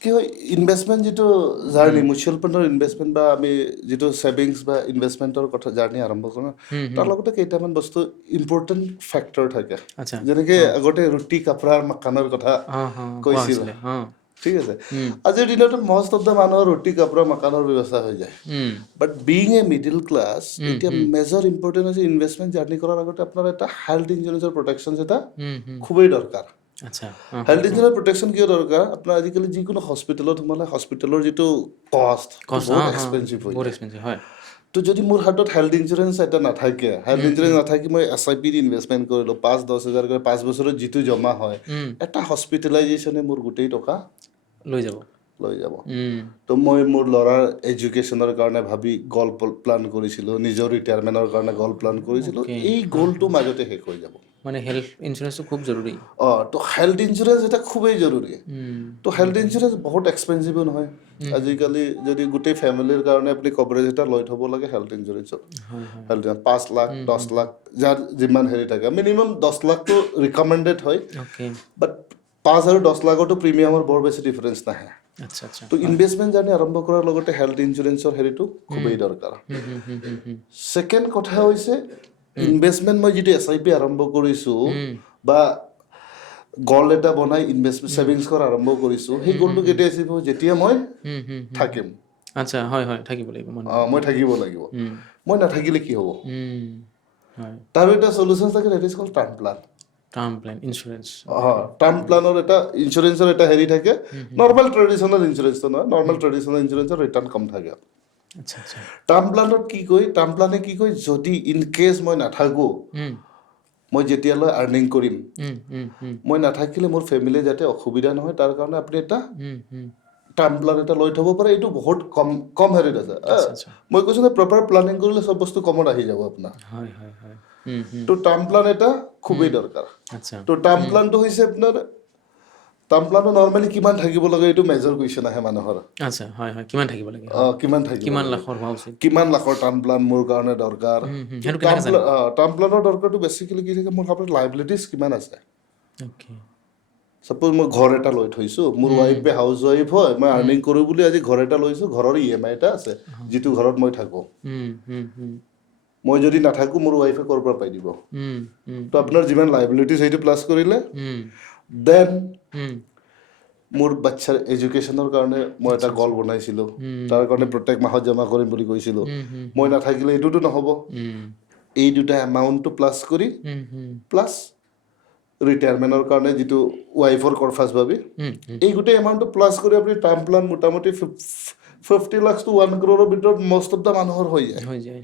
কি হয় ইনভেষ্টমেণ্ট যিটো জাৰ্ণি মিউচুৱেল ফাণ্ডৰ ইনভেষ্টমেণ্ট বা আমি যিটো ছেভিংছ বা ইনভেষ্টমেণ্টৰ কথা জাৰ্ণি আৰম্ভ কৰোঁ তাৰ লগতে কেইটামান বস্তু ইম্পৰ্টেণ্ট ফেক্টৰ থাকে আচ্ছা যেনেকৈ আগতে ৰুটি কাপড়াৰ মাকানৰ কথা কোৱা কৈছিল হৈছিলে ঠিক আছে আজিৰ দিনতো মষ্ট অফ দ্য মানুহৰ ৰুটি কাপড়া মাকানৰ ব্যৱস্থা হৈ যায় বাট বিং এ মিডিল ক্লাছ এতিয়া মেজৰ ইম্পৰ্টেণ্ট হৈছে ইনভেষ্টমেণ্ট জাৰ্ণি কৰাৰ আগতে আপোনাৰ এটা হেল্থ ইঞ্চুৰেঞ্চৰ প্ৰটেকশ্যন এটা খুবেই দৰকাৰ আচ্ছা হেল্থ ইঞ্চুৰেঞ্চ প্ৰটেকশ্যন কিয় দৰকাৰ আপোনাৰ আজিকালি যিকোনো হস্পিটেলত সোমালে হস্পিটেলৰ যিটো কষ্ট বহুত এক্সপেঞ্চিভ হৈ বহুত যায় এক্সপেঞ্চিভ হয় তো যদি মোৰ হাতত হেল্থ ইঞ্চুৰেঞ্চ এটা নাথাকে হেল্থ ইঞ্চুৰেঞ্চ নাথাকি মই SIP দি ইনভেষ্টমেণ্ট কৰিলোঁ 5-10 হাজাৰ কৰি 5 বছৰত যিটো জমা হয় এটা হস্পিটেলাইজেশ্যনে মোৰ গোটেই টকা লৈ যাব লৈ যাব তো মই মোৰ ল'ৰাৰ এডুকেশ্যনৰ কাৰণে ভাবি গ'ল প্লান কৰিছিলোঁ নিজৰ ৰিটায়াৰমেণ্টৰ কাৰণে গ'ল প্লান কৰিছিলোঁ এই গ'লটো মাজতে শেষ হৈ যাব মানে হেল্থ ইঞ্চুৰেঞ্চটো খুব জৰুৰী তো হেল্থ ইঞ্চুৰেঞ্চ এটা খুবেই জৰুৰী তো হেল্থ ইঞ্চুৰেঞ্চ বহুত এক্সপেঞ্চিভো নহয় আজিকালি যদি গোটেই ফেমিলিৰ কাৰণে আপুনি কভাৰেজ এটা লৈ থ'ব লাগে হেল্থ ইঞ্চুৰেঞ্চত হেল্থ 5 লাখ 10 লাখ যাৰ যিমান হেৰি থাকে মিনিমাম 10 লাখটো ৰিকমেণ্ডেড হয় বাট 5 আৰু 10 লাখতো প্ৰিমিয়ামৰ বৰ বেছি ডিফাৰেঞ্চ নাহে আচ্ছা আচ্ছা তো ইনভেষ্টমেণ্ট জাৰ্ণি আৰম্ভ কৰাৰ লগতে হেল্থ ইঞ্চুৰেঞ্চৰ হেৰিটো খুবেই দৰকাৰ ছেকেণ্ড কথা হৈছে ইনভেষ্টমেণ্ট মই যিটো SIP আৰম্ভ কৰিছোঁ বা গ'ল এটা বনাই ইনভেষ্টমেণ্ট ছেভিংছ কৰা আৰম্ভ কৰিছোঁ সেই গ'লটো কেতিয়া এচিভ হ'ব যেতিয়া মই থাকিম আচ্ছা হয় হয় থাকিব লাগিব মই থাকিব লাগিব মই নাথাকিলে কি হ'ব হয় তাৰ এটা চলিউশ্যন থাকে that is called term plan term plane insurance term প্লানৰ এটা ইঞ্চুৰেঞ্চৰ এটা হেৰি থাকে নৰ্মেল ট্ৰেডিশ্যনেল ইঞ্চুৰেঞ্চটো নহয় নৰ্মেল ট্ৰেডিশ্যনেল ইঞ্চুৰেঞ্চৰ ৰিটাৰ্ণ কম থাকে আচ্ছা আচ্ছা টাৰ্ম প্লানত কি কয় টাৰ্ম প্লানে কি কয় যদি ইন কেছ মই নাথাকোঁ মই যেতিয়ালৈ আৰ্নিং কৰিম মই নাথাকিলে মোৰ ফেমিলি যাতে অসুবিধা নহয় তাৰ কাৰণে আপুনি এটা টাৰ্ম প্লান এটা লৈ থ'ব পাৰে এইটো বহুত কম হেৰিত আছে মই কৈছোঁ যে প্ৰপাৰ প্লানিং কৰিলে চব বস্তু কমত আহি যাব আপোনাৰ তো টাৰ্ম প্লান এটা খুবেই দৰকাৰ তো টাৰ্ম প্লানটো হৈছে আপোনাৰ টাৰ্ম প্লানটো নৰ্মেলি কিমান থাকিব লাগে এইটো মেজৰ কুৱেশ্যন আহে মানুহৰ আচ্ছা হয় হয় কিমান থাকিব লাগে কিমান থাকিব কিমান লাখৰ হোৱা উচিত কিমান লাখৰ টাৰ্ম প্লান মোৰ কাৰণে দৰকাৰ টাৰ্ম প্লানৰ দৰকাৰটো বেছিকেলি কি থাকে মোৰ আপোনাৰ লাইবিলিটিজ কিমান আছে ছাপ'জ মই ঘৰ এটা লৈ থৈছোঁ মোৰ ৱাইফে হাউচ ৱাইফ হয় মই আৰ্নিং কৰোঁ বুলি আজি ঘৰ এটা লৈছোঁ ঘৰৰ EMI এটা আছে যিটো ঘৰত মই থাকোঁ মই যদি নাথাকোঁ মোৰ ৱাইফে ক'ৰ পৰা পাই দিব তো আপোনাৰ যিমান লাইবিলিটিজ সেইটো প্লাছ কৰিলে দেন মোৰ বাচ্ছাৰ এডুকেশ্যনৰ কাৰণে মই এটা গ'ল বনাইছিলোঁ তাৰ কাৰণে প্ৰত্যেক মাহত জমা কৰিম বুলি কৈছিলোঁ মই নাথাকিলে এইটোতো নহ'ব এই দুটা এমাউণ্টটো প্লাছ কৰি প্লাছ ৰিটায়াৰমেণ্টৰ কাৰণে যিটো ৱাইফৰ কৰ্ফাছ ভাবি এই গোটেই এমাউণ্টটো প্লাছ কৰি আপুনি টাৰ্ম প্লান মোটামুটি 50 লাখ to 1 crore ভিতৰত মষ্ট অফ দ্য মানুহৰ হৈ যায়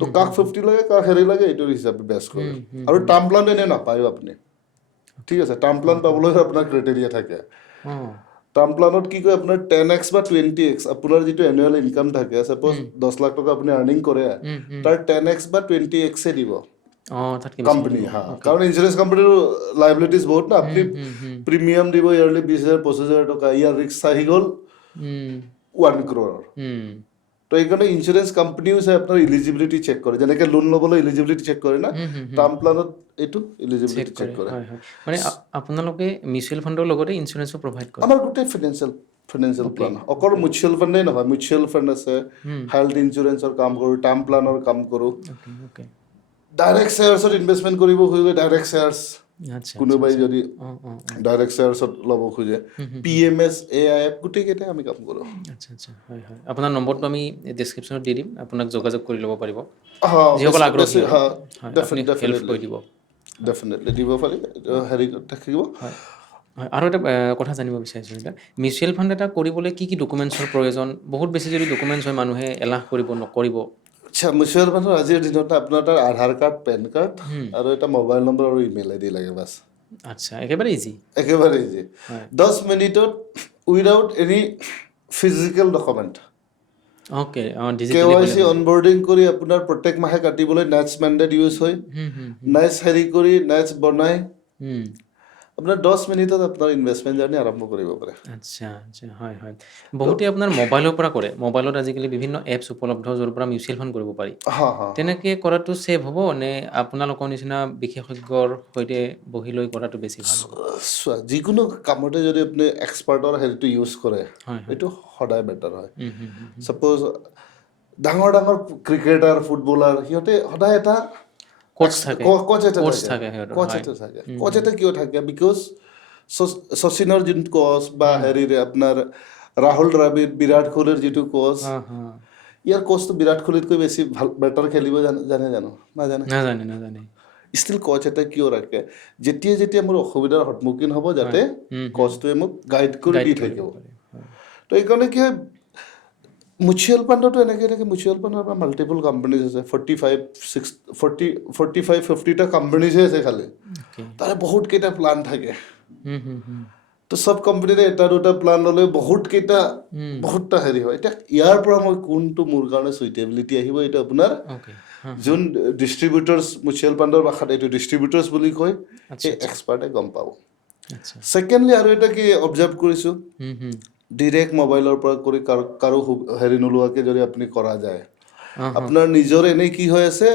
তো কাক 50 লাগে কাক হেৰি লাগে এইটোৰ হিচাপে বেছ কৰে আৰু টাৰ্ম প্লান এনেই নাপায়ো আপুনি ঠিক আছে টাৰ্ম প্লান পাবলৈ আপোনাৰ ক্ৰাইটেৰিয়া থাকে টাৰ্ম প্লানত কি কয় আপোনাৰ 10x বা 20x আপোনাৰ যিটো এনুৱেল ইনকাম থাকে ছাপ'জ 10 লাখ টকা আপুনি আৰ্নিং কৰে তাৰ 10x বা 20x দিব কোম্পানী কাৰণ ইঞ্চুৰেঞ্চ কোম্পানীৰ লাইবিলিটিজ বহুত না আপুনি প্ৰিমিয়াম দিব ইয়াৰলি 20,000-25,000 টকা ইয়াৰ ৰিক্স আহি গ'ল 1 crore তো এইকাৰণে ইঞ্চুৰেঞ্চ কোম্পানীও চাই আপোনাৰ ইলিজিবিলিটি চেক কৰে যেনেকৈ লোন ল'বলৈ ইলিজিবিলিটি চেক কৰে না টাৰ্ম প্লানত এইটো ইলিজিবিলিটি চেক কৰে মানে আপোনালোকে মিউচুৱেল ফাণ্ডৰ লগতে ইঞ্চুৰেঞ্চো প্ৰভাইড কৰে আমাৰ গোটেই ফাইনেন্সিয়েল প্লান অকল মিউচুৱেল ফাণ্ডেই নহয় মিউচুৱেল ফাণ্ড আছে হেল্থ ইঞ্চুৰেঞ্চৰ কাম কৰোঁ টাৰ্ম প্লানৰ কাম কৰোঁ ডাইৰেক্ট শ্বেয়াৰ্ছত ইনভেষ্টমেণ্ট কৰিব খুজিলে ডাইৰেক্ট শ্বেয়াৰ্ছ কোনোবাই যদি ডাইৰেক্ট শ্বেয়াৰ্ছত ল'ব খোজে PMS AIF গোটেইকেইটাই আমি কাম কৰোঁ আচ্ছা আচ্ছা হয় হয় আপোনাৰ নম্বৰটো আমি ডেছক্ৰিপশ্যনত দি দিম আপোনাক যোগাযোগ কৰি ল'ব পাৰিব যিসকল আগ্ৰহী হেল্প কৰি দিব ডেফিনেটলি দিব পাৰি হেৰি থাকিব হয় আৰু এটা কথা জানিব বিচাৰিছোঁ এতিয়া মিউচুৱেল ফাণ্ড এটা কৰিবলৈ কি ডকুমেণ্টছৰ প্ৰয়োজন বহুত বেছি যদি ডকুমেণ্টছ হয় মানুহে এলাহ কৰিব নকৰিব আচ্ছা মিউচুৱেল ফাণ্ডৰ আজিৰ দিনত আপোনাৰ তাৰ আধাৰ কাৰ্ড পেন কাৰ্ড হুম, আৰু এটা মোবাইল নম্বৰ আৰু ইমেইল আইডি লাগে বাছ আচ্ছা একেবাৰে ইজি একেবাৰে ইজি হয় 10 মিনিটত without any physical document okay digitally KYC হ'লে হৈ যায় অনবৰ্ডিং কৰি আপোনাৰ প্ৰত্যেক মাহে কাটিবলৈ নেটছ মেণ্ডেট ইউজ হয় হুম হুম নেটছ হেৰি কৰি নেটছ বনাই হুম আপোনাৰ 10 মিনিটত আপোনাৰ ইনভেষ্টমেণ্ট জাৰ্নি আৰম্ভ কৰিব পাৰে আচ্ছা আচ্ছা হয় হয় বহুতে আপোনাৰ মোবাইলৰ পৰা কৰে মোবাইলত আজিকালি বিভিন্ন এপছ উপলব্ধ য'ৰ পৰা মিউচুৱেল ফাণ্ড কৰিব পাৰি হা হা তেনেকৈ কৰাটো ছেভ হ'ব নে আপোনালোকৰ নিচিনা বিশেষজ্ঞৰ সৈতে বহি লৈ কৰাটো বেছি ভাল হ'ব চোৱা যিকোনো কামতে যদি আপুনি এক্সপাৰ্টৰ হেৰিটো ইউজ কৰে হয় হয় এইটো সদায় বেটাৰ হয় হুম হুম হুম হুম। ছাপ'জ ডাঙৰ ডাঙৰ ক্ৰিকেটাৰ ফুটবলাৰ সিহঁতে সদায় এটা কোচ থাকে কোচ এটা কোচ থাকে থাকে সিহঁতৰ কোচ হয় এটা থাকে কোচ এটা কিয় থাকে বিকজ শচীনৰ যোনটো কোচ বা হেৰিৰে আপোনাৰ ৰাহুল দ্ৰাবিড় বিৰাট কোহলিৰ যিটো কোচ হা হা ইয়াৰ কোচটো বিৰাট কোহলিতকৈ বেছি ভাল বেটাৰ খেলিব জানে জানো নাজানে নাজানে নাজানে ষ্টিল কোচ এটা কিয় ৰাখে যেতিয়া যেতিয়া মোৰ অসুবিধাৰ সন্মুখীন হ'ব যাতে কোচটোৱে মোক গাইড কৰি গাইড দি কৰিব থাকিব পাৰে হয় তো এইকাৰণে কি হয় মিউচুৱেল ফাণ্ডতো এনেকৈ থাকে মিউচুৱেল ফাণ্ডৰ পৰা মাল্টিপল কোম্পানীজ আছে 50টা কোম্পানীজহে আছে খালি অ'কে তাৰে বহুতকেইটা প্লান থাকে হুম হুম হুম তো চব কোম্পানীৰে এটা দুটা প্লান ল'লে বহুতটা হেৰি হয় এতিয়া ইয়াৰ পৰা মই কোনটো মোৰ কাৰণে চুইটেবিলিটি আহিব এইটো আপোনাৰ অ'কে হা যোন ডিষ্ট্ৰিবিউটৰ্ছ মিউচুৱেল ফাণ্ডৰ ভাষাত এইটো ডিষ্ট্ৰিবিউটৰ্ছ বুলি কয় আচ্ছা সেই আচ্ছা এক্সপাৰ্টে গম পাব আচ্ছা ছেকেণ্ডলি আৰু এটা কি অবজাৰ্ভ কৰিছোঁ হুম হুম ডিৰেক্ট মোবাইলৰ পৰা কৰি কাৰো হেৰি নোলোৱাকৈ যদি আপুনি কৰা যায় হা হা আপোনাৰ নিজৰ এনেই কি হৈ আছে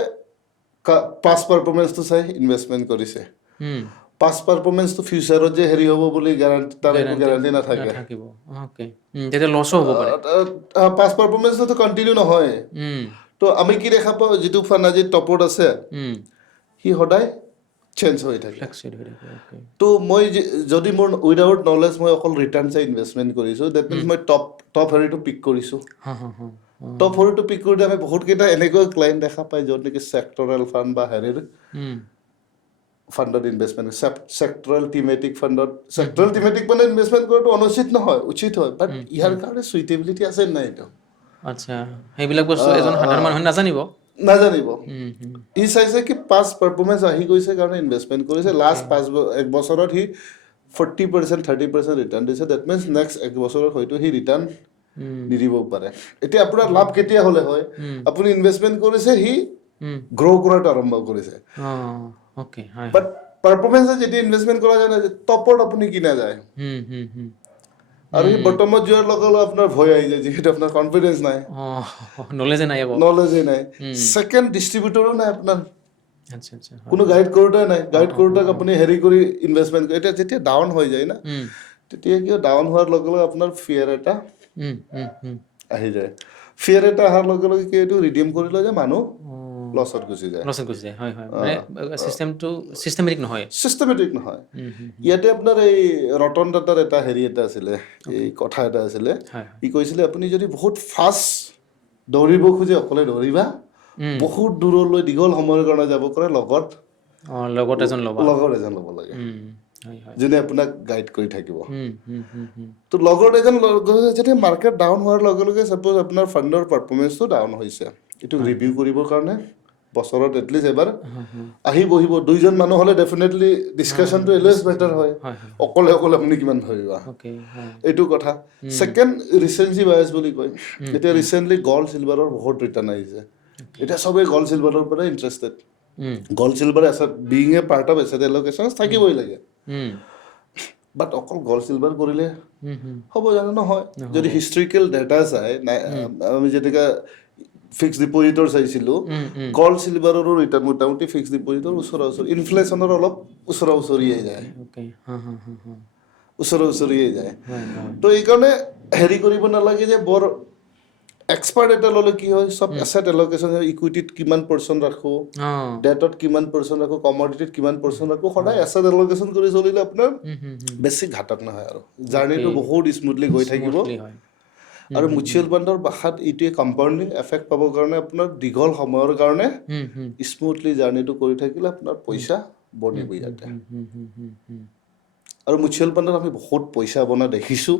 পাষ্ট পাৰফৰ্মেঞ্চটো চাই ইনভেষ্টমেণ্ট কৰিছে হুম পাষ্ট পাৰফৰ্মেঞ্চটো ফিউচাৰত যে হেৰি হ'ব বুলি তাৰ একো গেৰাণ্টি নাথাকে নাথাকিব অ'কে তেতিয়া লছো হ'ব পাৰে পাষ্ট পাৰফৰ্মেঞ্চটো কণ্টিনিউ নহয় হুম তো আমি কি দেখা পাওঁ যিটো ফাণ্ড আজি টপত আছে হুম সি সদায় চেঞ্জ হৈ থাকে ফ্লেক্সিড হৈ থাকে অ'কে তো মই যদি মোৰ উইদাউট নলেজ মই অকল ৰিটাৰ্ণ চাই ইনভেষ্টমেণ্ট কৰিছোঁ ডেট মিনছ মই টপ হেৰিটো পিক কৰিছোঁ হা হা হা টপ হেৰিটো পিক কৰোঁতে আমি বহুতকেইটা এনেকুৱা ক্লাইণ্ট দেখা পাই য'ত নেকি ছেক্টৰেল ফাণ্ড বা হেৰিৰ হুম ফাণ্ডত ইনভেষ্টমেণ্ট ছেক্টৰেল থিমেটিক ফাণ্ডত ছেক্টৰেল থিমেটিক মানে ইনভেষ্টমেণ্ট কৰাটো অনুচিত নহয় উচিত হয় বাট ইয়াৰ কাৰণে চুইটেবিলিটি আছে নাই এইটো আচ্ছা সেইবিলাক বস্তু এজন সাধাৰণ মানুহে নাজানিব নাজানিব হুম ই চাইছে কি পাষ্ট পাৰফৰ্মেঞ্চ আহি গৈছে কাৰণে ইনভেষ্টমেণ্ট কৰিছে লাষ্ট এক বছৰত সি 40% 30% ৰিটাৰ্ণ দিছে ডেট মিনছ নেক্সট এক বছৰত হয়তো সি ৰিটাৰ্ণ হুম নিদিব পাৰে এতিয়া আপোনাৰ লাভ কেতিয়া হ'লে হয় আপুনি ইনভেষ্টমেণ্ট কৰিছে সি হুম গ্ৰ' কৰাটো আৰম্ভ কৰিছে অঁ অ'কে হয় বাট পাৰফৰ্মেঞ্চত যেতিয়া ইনভেষ্টমেণ্ট কৰা যায় না টপত আপুনি কিনা যায় হুম হুম হুম আৰু সি বটমত যোৱাৰ লগে লগে আপোনাৰ ভয় আহি যায় যিহেতু আপোনাৰ কনফিডেঞ্চ নাই অঁ নলেজে নাই আকৌ নলেজেই নাই ছেকেণ্ড ডিষ্ট্ৰিবিউটৰো নাই আপোনাৰ আচ্ছা আচ্ছা হয় কোনো গাইড কৰোঁতে নাই গাইড কৰোঁতাক আপুনি হেৰি কৰি ইনভেষ্টমেণ্ট কৰি এতিয়া যেতিয়া ডাউন হৈ যায় না হুম তেতিয়া কি ডাউন হোৱাৰ লগে লগে আপোনাৰ ফিয়াৰ এটা হুম হুম হুম আহি যায় ফিয়াৰ এটা অহাৰ লগে লগে কি এইটো ৰিডিম কৰি লয় যে মানুহ অঁ লছত গুচি যায় লছত গুচি যায় হয় হয় মানে চিষ্টেমটো চিষ্টেমেটিক নহয় চিষ্টেমেটিক নহয় হুম হুম ইয়াতে আপোনাৰ এই ৰতন টাটাৰ এটা হেৰি এটা আছিলে এই কথা এটা আছিলে হয় ই কৈছিলে আপুনি যদি বহুত ফাষ্ট দৌৰিব খোজে অকলে দৌৰিবা বহুত দূৰলৈ দীঘল সময়ৰ কাৰণে যাব পাৰে লগত অঁ লগত এজন ল'বা লগৰ এজন ল'ব লাগে হয় হয় যোনে আপোনাক গাইড কৰি থাকিব হুম হুম হুম হুম তো লগৰ এজন যেতিয়া মাৰ্কেট ডাউন হোৱাৰ লগে লগে ছাপ'জ আপোনাৰ ফাণ্ডৰ পাৰফৰ্মেঞ্চটো ডাউন হৈছে এইটো ৰিভিউ কৰিবৰ কাৰণে বছৰত এটলিষ্ট এবাৰ আহি বহিব দুইজন মানুহ হ'লে ডেফিনেটলি ডিছকাশ্যনটো এলৱেজ বেটাৰ হয় হয় হয় অকলে অকলে আপুনি কিমান ভাবিবা অ'কে হয় এইটো কথা ছেকেণ্ড ৰিচেঞ্চি বায়াছ বুলি কয় এতিয়া ৰিচেণ্টলি গল্ড চিলভাৰৰ বহুত ৰিটাৰ্ণ আহিছে এতিয়া চবেই গল্ড চিলভাৰৰ পৰা interested gold silver asset being a part of asset allocation থাকিবই লাগে বাট অকল গল্ড চিলভাৰ কৰিলে হ'ব জানো নহয় যদি হিষ্ট্ৰিকেল ডেটা চাই আমি যেনেকৈ ফিক্সড ডিপজিটৰ চাইছিলোঁ গল্ড চিলভাৰৰো ৰিটাৰ্ণ মোটামুটি ফিক্সড ডিপজিটৰ ওচৰা ওচৰি ইনফ্লেশ্যনৰ অলপ ওচৰা ওচৰিয়ে যায় অ'কে হা হা হা হা ওচৰা ওচৰিয়ে যায় হয় হয় তো এইকাৰণে হেৰি কৰিব নালাগে যে বৰ এক্সপাৰ্ট এটা ল'লে কি হয় চব এছেট এল'কেশ্যন ইকুইটিত কিমান পাৰ্চেণ্ট ৰাখোঁ অঁ ডেটত কিমান পাৰ্চেণ্ট ৰাখোঁ কমডিটিত কিমান পাৰ্চেণ্ট ৰাখোঁ সদায় এছেট এল'কেশ্যন কৰি চলিলে আপোনাৰ বেছি ঘাতক নহয় আৰু জাৰ্ণিটো বহুত স্মুথলি গৈ থাকিব স্মুথলি হয় আৰু মিউচুৱেল ফাণ্ডৰ ভাষাত এইটোৱে কম্পাউণ্ডিং এফেক্ট পাবৰ কাৰণে আপোনাৰ দীঘল সময়ৰ কাৰণে স্মুথলি জাৰ্ণিটো কৰি থাকিলে আপোনাৰ পইচা বনিব ইয়াতে আৰু মিউচুৱেল ফাণ্ডত আমি বহুত পইচা বনা দেখিছোঁ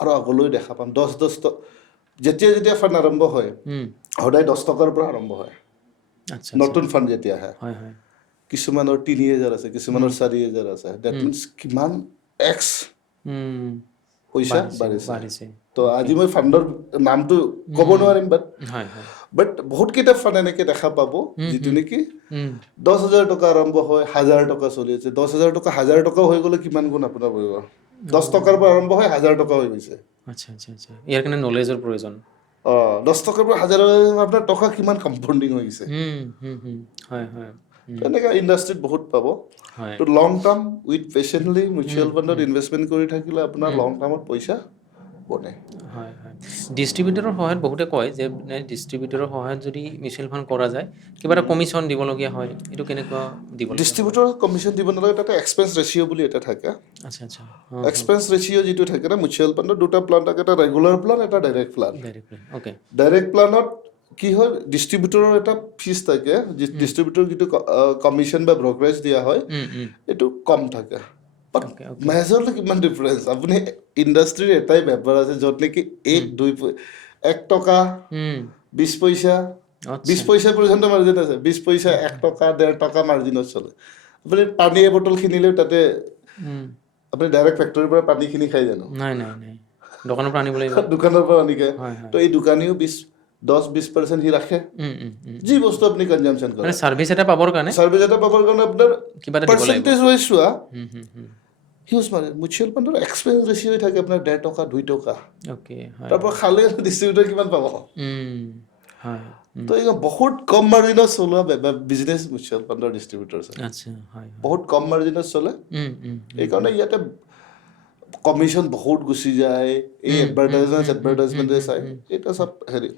আৰু আগলৈ দেখা পাম 10 যেতিয়া ফাণ্ড আৰম্ভ হয় হুম, সদায় 10 টকাৰ পৰা আৰম্ভ হয় আচ্ছা নতুন ফাণ্ড যেতিয়া আহে হয় হয় কিছুমানৰ 3000 আছে কিছুমানৰ 4000 আছে ডেট মিনছ কিমান এক্স হুম, পইচা বাঢ়িছে বাঢ়িছে তো আজি মই ফাণ্ডৰ নামটো ক'ব নোৱাৰিম হয় হয় বাট বহুত কেইটা ফাণ্ড এনেকৈ দেখা পাব যিটো নেকি হুম, 10,000 টকা আৰম্ভ হয় 1,000 টকা চলি আছে 10,000 টকা 1,000 টকা হৈ গ'লে কিমান গুণ আপোনাৰ পৰিব 10 টকাৰ পৰা আৰম্ভ হয় 1,000 টকা হৈ গৈছে আচ্ছা আচ্ছা আচ্ছা ইয়াৰ কাৰণে নলেজৰ প্ৰয়োজন 10 টকাৰ পৰা 1,000 আপোনাৰ টকা কিমান কম্পাউণ্ডিং হৈ গৈছে হয় হয় এনেকৈ ইণ্ডাষ্ট্ৰীত বহুত পাব হয় তো লং term with patiently mutual ফাণ্ডত investment কৰি থাকিলে আপোনাৰ লং টাৰ্মত পইচা বনে হয় হয় ডিষ্ট্ৰিবিউটৰৰ সহায়ত বহুতে কয় যে ডিষ্ট্ৰিবিউটৰৰ সহায়ত যদি মিউচুৱেল ফাণ্ড কৰা যায় কিবা এটা কমিশ্যন দিবলগীয়া হয় এইটো কেনেকুৱা দিবলগীয়া হয় ডিষ্ট্ৰিবিউটৰ কমিশ্যন দিব নালাগে তাতে এক্সপেন্স ৰেচিঅ' বুলি এটা থাকে আচ্ছা আচ্ছা এক্সপেন্স ৰেচিঅ' যিটো থাকে না মিউচুৱেল ফাণ্ডত দুটা প্লান থাকে এটা ৰেগুলাৰ প্লান এটা direct plan directly okay direct প্লানত কি হয় ডিষ্ট্ৰিবিউটৰৰ এটা ফিজ থাকে ডিষ্ট্ৰিবিউটৰ যিটো কমিশ্যন বা ব্ৰকাৰেজ দিয়া হয় এইটো কম থাকে বাট অ'কে মেজৰলি কিমান ডিফাৰেঞ্চ আপুনি ইণ্ডাষ্ট্ৰীৰ এটাই বেপাৰ আছে য'ত নেকি 1 টকা 20 পইচা 20 পইচা পৰ্যন্ত মাৰ্জিন আছে 20 পইচা 1 টকা 1.5 টকা মাৰ্জিনত চলে আপুনি পানী এবটল কিনিলেও তাতে আপুনি ডাইৰেক্ট ফেক্টৰীৰ পৰা পানী কিনি খাই জানো নাই নাই নাই দোকানৰ পৰা আনিব লাগিব দোকানৰ পৰা আনি খায় হয় হয় তো এই দোকানীও 10-20% সি ৰাখে যি বস্তু আপুনি কনজামশ্যন কৰে মানে ছাৰ্ভিচ এটা পাবৰ কাৰণে চাৰ্ভিচ এটা পাবৰ কাৰণে আপোনাৰ কিবা এটা দিব লাগিব পাৰ্চেণ্টেজ ৱাইজ চোৱা হুম হিউজ মানে মিউচুৱেল ফাণ্ডৰ এক্সপেন্স ৰেচিঅ' থাকে আপোনাৰ 1.5 টকা 2 টকা অ'কে হয় তাৰ পৰা খালে ডিষ্ট্ৰিবিউটৰ কিমান পাব হয় তো এই বহুত কম মাৰ্জিনত চলোৱা বিজনেছ মিউচুৱেল ফাণ্ডৰ ডিষ্ট্ৰিবিউটৰ আছে আচ্ছা হয় বহুত কম মাৰ্জিনত চলে এইকাৰণে ইয়াতে কমিশ্যন বহুত গুচি যায় এই এডভাৰটাইজমেণ্টে চাই এইটো চব হেৰি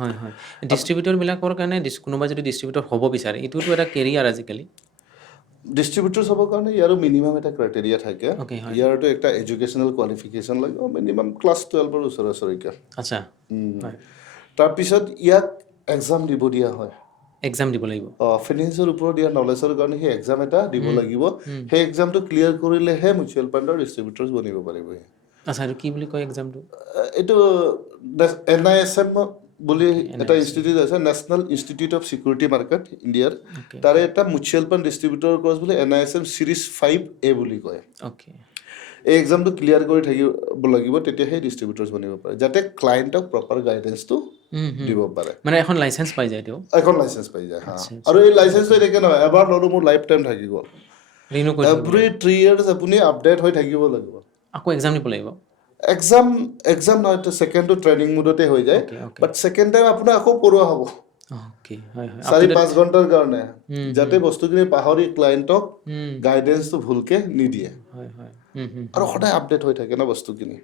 হয় হয় ডিষ্ট্ৰিবিউটৰবিলাকৰ কাৰণে কোনোবা যদি ডিষ্ট্ৰিবিউটৰ হ'ব বিচাৰে এইটোতো এটা কেৰিয়াৰ আজিকালি ডিষ্ট্ৰিবিউটৰ চাবৰ কাৰণে ইয়াৰো মিনিমাম এটা ক্ৰাইটেৰিয়া থাকে অ'কে হয় ইয়াৰতো এটা এডুকেশ্যনেল কোৱালিফিকেশ্যন লাগিব মিনিমাম ক্লাছ 12ৰ ওচৰা-ওচৰিকৈ আচ্ছা হয় তাৰপিছত ইয়াক এক্সাম দিব দিয়া হয় এক্সাম দিব লাগিব ফিনেন্সৰ ওপৰত ইয়াৰ নলেজৰ কাৰণে সেই এক্সাম এটা দিব লাগিব সেই এক্সামটো ক্লিয়াৰ কৰিলেহে মিউচুৱেল ফাণ্ডৰ ডিষ্ট্ৰিবিউটৰ্ছ বনিব পাৰিব আচ্ছা এইটো কি বুলি কয় এক্সামটো এইটো NISM বুলি এটা ইনষ্টিটিউট আছে national institute of security market ইণ্ডিয়াৰ তাৰে এটা মিউচুৱেল ফাণ্ড ডিষ্ট্ৰিবিউটৰ কৰ্চ বুলি NISM Series 5A বুলি কয় অ'কে এই এক্সামটো ক্লিয়াৰ কৰি থাকিব লাগিব তেতিয়াহে ডিষ্ট্ৰিবিউটৰ্ছ বনিব পাৰে যাতে ক্লায়েণ্টক প্ৰপাৰ গাইডেঞ্চটো দিব পাৰে মানে এখন লাইচেঞ্চ পাই যায় তেওঁ এখন লাইচেঞ্চ পাই যায় হা আৰু এই লাইচেঞ্চটো এনেকৈ নহয় এবাৰ ল'লোঁ মোৰ লাইফ টাইম থাকি গ'ল ৰিনিউ কৰি থাকিব এভৰি 3 years আপুনি আপডেট হৈ থাকিব লাগিব আকৌ এক্সাম দিব লাগিব এক্সাম নহয় ছেকেণ্ডটো ট্ৰেইনিং মুডতে হৈ যায় অ'কে বাট ছেকেণ্ড টাইম আপোনাৰ আকৌ পঢ়োৱা হ'ব অ'কে হয় হয় 4-5 ঘণ্টাৰ কাৰণে যাতে বস্তুখিনি পাহৰি ক্লায়েণ্টক গাইডেঞ্চটো ভুলকৈ নিদিয়ে হয় হয় আৰু সদায় আপডেট হৈ থাকে ন বস্তুখিনি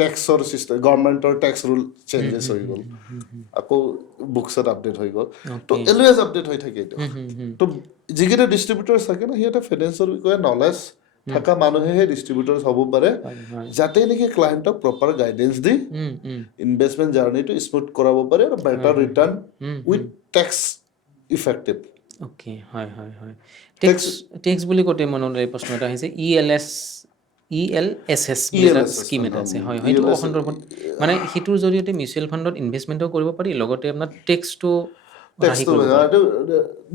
টেক্সৰ চিষ্টেম গভৰ্ণমেণ্টৰ টেক্স ৰুল চেঞ্জেছ হৈ গ'ল আকৌ বুকছত আপডেট হৈ গ'ল তো এলৱেজ আপডেট হৈ থাকে এইটো তো যিকেইটা ডিষ্ট্ৰিবিউটৰ্ছ থাকে ন সিহঁতে ফাইনেন্সৰ বিষয়ে নলেজ থকা মানুহেহে ডিষ্ট্ৰিবিউটৰ্ছ হ'ব পাৰে যাতে নেকি ক্লায়েণ্টক প্ৰপাৰ গাইডেঞ্চ দি ইনভেষ্টমেণ্ট জাৰ্নিটো স্মুথ কৰাব পাৰে আৰু better return with tax effective okay হয় হয় হয় টেক্স বুলি কওঁতে মনলৈ এই প্ৰশ্ন এটা আহিছে ELSS বুলি এটা স্কিম এটা আছে হয় সেইটো সন্দৰ্ভত মানে সেইটোৰ জৰিয়তে মিউচুৱেল ফাণ্ডত ইনভেষ্টমেণ্টো কৰিব পাৰি লগতে আপোনাৰ টেক্সটো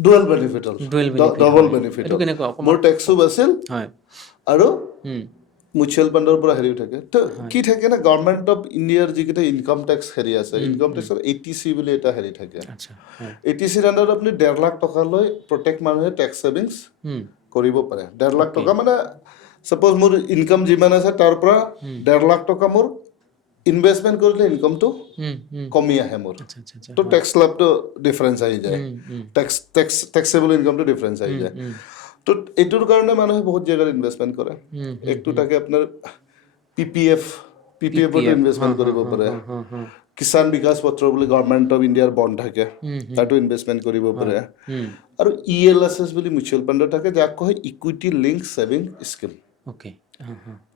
ডুৱেল বেনিফিট ডবল বেনিফিট এইটো কেনেকুৱা মোৰ টেক্সো বাছিল হয় আৰু মিউচুৱেল ফাণ্ডৰ পৰা হেৰিও থাকে তো কি থাকে না গভৰ্ণমেণ্ট অফ ইণ্ডিয়াৰ যিকেইটা ইনকাম টেক্স হেৰি আছে ইনকাম টেক্সৰ ATC বুলি এটা হেৰি থাকে আচ্ছা ATCৰ আণ্ডাৰত আপুনি 1.5 লাখ টকালৈ প্ৰত্যেক মানুহে টেক্স ছেভিংছ কৰিব পাৰে 1.5 লাখ টকা মানে ছাপ'জ মোৰ ইনকাম যিমান আছে তাৰ পৰা 1.5 লাখ টকা মোৰ ইনভেষ্টমেণ্ট কৰিলে ইনকামটো কমি আহে মোৰ তো টেক্স লাভটো ডিফাৰেঞ্চ আহি যায় টেক্সেবল ইনকামটো ডিফাৰেঞ্চ আহি যায় তো এইটোৰ কাৰণে মানুহে বহুত জেগাত ইনভেষ্টমেণ্ট কৰে একটো থাকে আপোনাৰ PPFতো ইনভেষ্টমেণ্ট কৰিব পাৰে কিষাণ বিকাশ পত্ৰ বুলি গভৰ্ণমেণ্ট অফ ইণ্ডিয়াৰ বণ্ড থাকে তাতো ইনভেষ্টমেণ্ট কৰিব পাৰে আৰু ELSS বুলি মিউচুৱেল ফাণ্ডৰ থাকে যাক কয় equity link saving scheme okay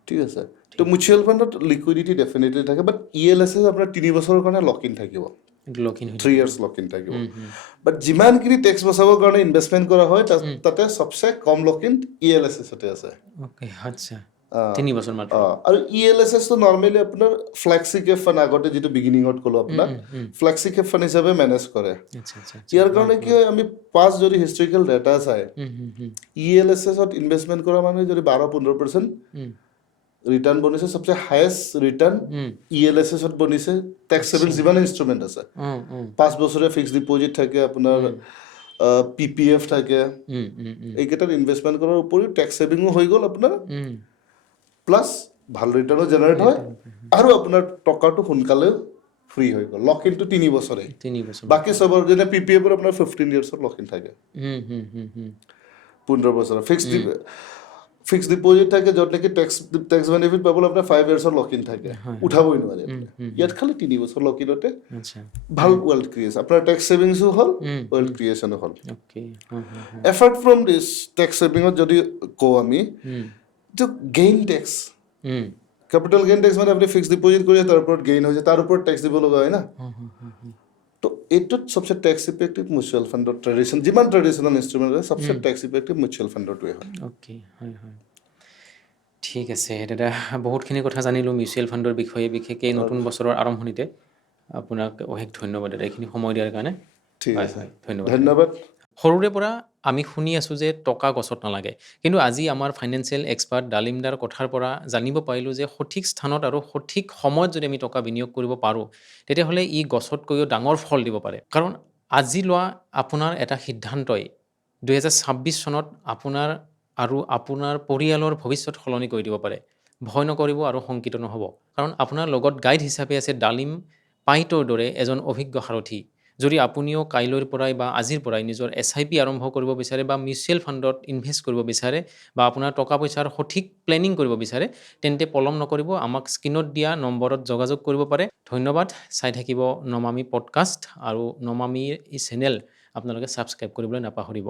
ঠিক আছে তো মিউচুৱেল ফাণ্ডত লিকুইডিটি ডেফিনেটলি থাকে বাট ELSS আপোনাৰ 3 বছৰৰ কাৰণে লক ইন থাকিব 3 years লক ইন থাকিব বাট যিমানখিনি টেক্স বচাবৰ কাৰণে ইনভেষ্টমেণ্ট কৰা হয় তাতে চবচে কম লক ইন ELSSতে আছে অ'কে আচ্ছা 3 বছৰ মাত্ৰ আৰু ELSSটো নৰ্মেলি আপোনাৰ ফ্লেক্সি কেপ ফাণ্ড আগতে যিটো বিগিনিঙত ক'লো আপোনাক ফ্লেক্সি কেপ ফাণ্ড হিচাপে মেনেজ কৰে আচ্ছা আচ্ছা ইয়াৰ কাৰণে কি হয় আমি পাঁচ যদি হিষ্টৰিকেল ডেটা চাই ELSSত ইনভেষ্টমেণ্ট কৰা মানুহে যদি 12-15% ৰিটাৰ্ণ বনিছে সবচে হায়েষ্ট ৰিটাৰ্ণ ELSSত বনিছে টেক্স সেভিং যিমান ইনষ্ট্ৰুমেণ্ট আছে 5 বছৰীয়া ফিক্সড ডিপজিট থাকে আপোনাৰ PPF থাকে এইকেইটাত ইনভেষ্টমেণ্ট কৰাৰ উপৰিও টেক্স সেভিঙো হৈ গ'ল আপোনাৰ প্লাছ ভাল ৰিটাৰ্ণো জেনাৰেট হয় আৰু আপোনাৰ টকাটো সোনকালে ফ্ৰী হৈ গ'ল লক ইনটো 3 বছৰে 3 বছৰ বাকী চবৰ যেনে PPF ৰ আপোনাৰ 15 ইয়াৰ্ছৰ লক ইন থাকে 15 বছৰ ফিক্সড ডিপজিট থাকে য'ত নেকি টেক্স বেনিফিট পাবলৈ আপোনাৰ 5 ইয়াৰ্ছৰ লক ইন থাকে উঠাবই নোৱাৰে ইয়াত খালি 3 বছৰ লক ইনতে ভাল ৱেল্থ ক্ৰিয়েশ্যন আপোনাৰ টেক্স সেভিংছো হ'ল ৱেল্থ ক্ৰিয়েশ্যনো হ'ল এফাৰ্ট ফ্ৰম দিছ টেক্স সেভিঙত যদি কওঁ আমি তো gain tax capital gain tax মানে আপুনি ফিক্সড ডিপজিট কৰি তাৰ ওপৰত গেইন হৈছে তাৰ ওপৰত টেক্স দিব লগা হয় না তো এইটোত সবচে টেক্স ইফেক্টিভ মিউচুৱেল ফাণ্ডৰ ট্ৰেডিশ্যন যিমান ট্ৰেডিশ্যনেল ইনষ্ট্ৰুমেণ্ট আছে সবচে টেক্স ইফেক্টিভ মিউচুৱেল ফাণ্ডৰটোৱে হয় অ'কে হয় হয় ঠিক আছে দাদা বহুতখিনি কথা জানিলোঁ মিউচুৱেল ফাণ্ডৰ বিষয়ে বিশেষকৈ নতুন বছৰৰ আৰম্ভণিতে আপোনাক অশেষ ধন্যবাদ দাদা এইখিনি সময় দিয়াৰ কাৰণে ঠিক হয় আছে হয় ধন্যবাদ ধন্যবাদ সৰুৰে পৰা আমি শুনি আছোঁ যে টকা গছত নালাগে কিন্তু আজি আমাৰ ফাইনেন্সিয়েল এক্সপাৰ্ট ডালিমদাৰ কথাৰ পৰা জানিব পাৰিলোঁ যে সঠিক স্থানত আৰু সঠিক সময়ত যদি আমি টকা বিনিয়োগ কৰিব পাৰোঁ তেতিয়াহ'লে ই গছতকৈও ডাঙৰ ফল দিব পাৰে কাৰণ আজি লোৱা আপোনাৰ এটা সিদ্ধান্তই 2026 চনত আপোনাৰ আৰু আপোনাৰ পৰিয়ালৰ ভৱিষ্যত সলনি কৰি দিব পাৰে ভয় নকৰিব আৰু শংকিত নহ'ব কাৰণ আপোনাৰ লগত গাইড হিচাপে আছে ডালিম পাইটৰ দৰে এজন অভিজ্ঞ সাৰথী যদি আপুনিও কাইলৈৰ পৰাই বা আজিৰ পৰাই নিজৰ SIP আৰম্ভ কৰিব বিচাৰে বা মিউচুৱেল ফাণ্ডত ইনভেষ্ট কৰিব বিচাৰে বা আপোনাৰ টকা পইচাৰ সঠিক প্লেনিং কৰিব বিচাৰে তেন্তে পলম নকৰিব আমাক স্ক্ৰীনত দিয়া নম্বৰত যোগাযোগ কৰিব পাৰে ধন্যবাদ চাই থাকিব নমামি পডকাষ্ট আৰু নমামিৰ এই চেনেল আপোনালোকে ছাবস্ক্ৰাইব কৰিবলৈ নাপাহৰিব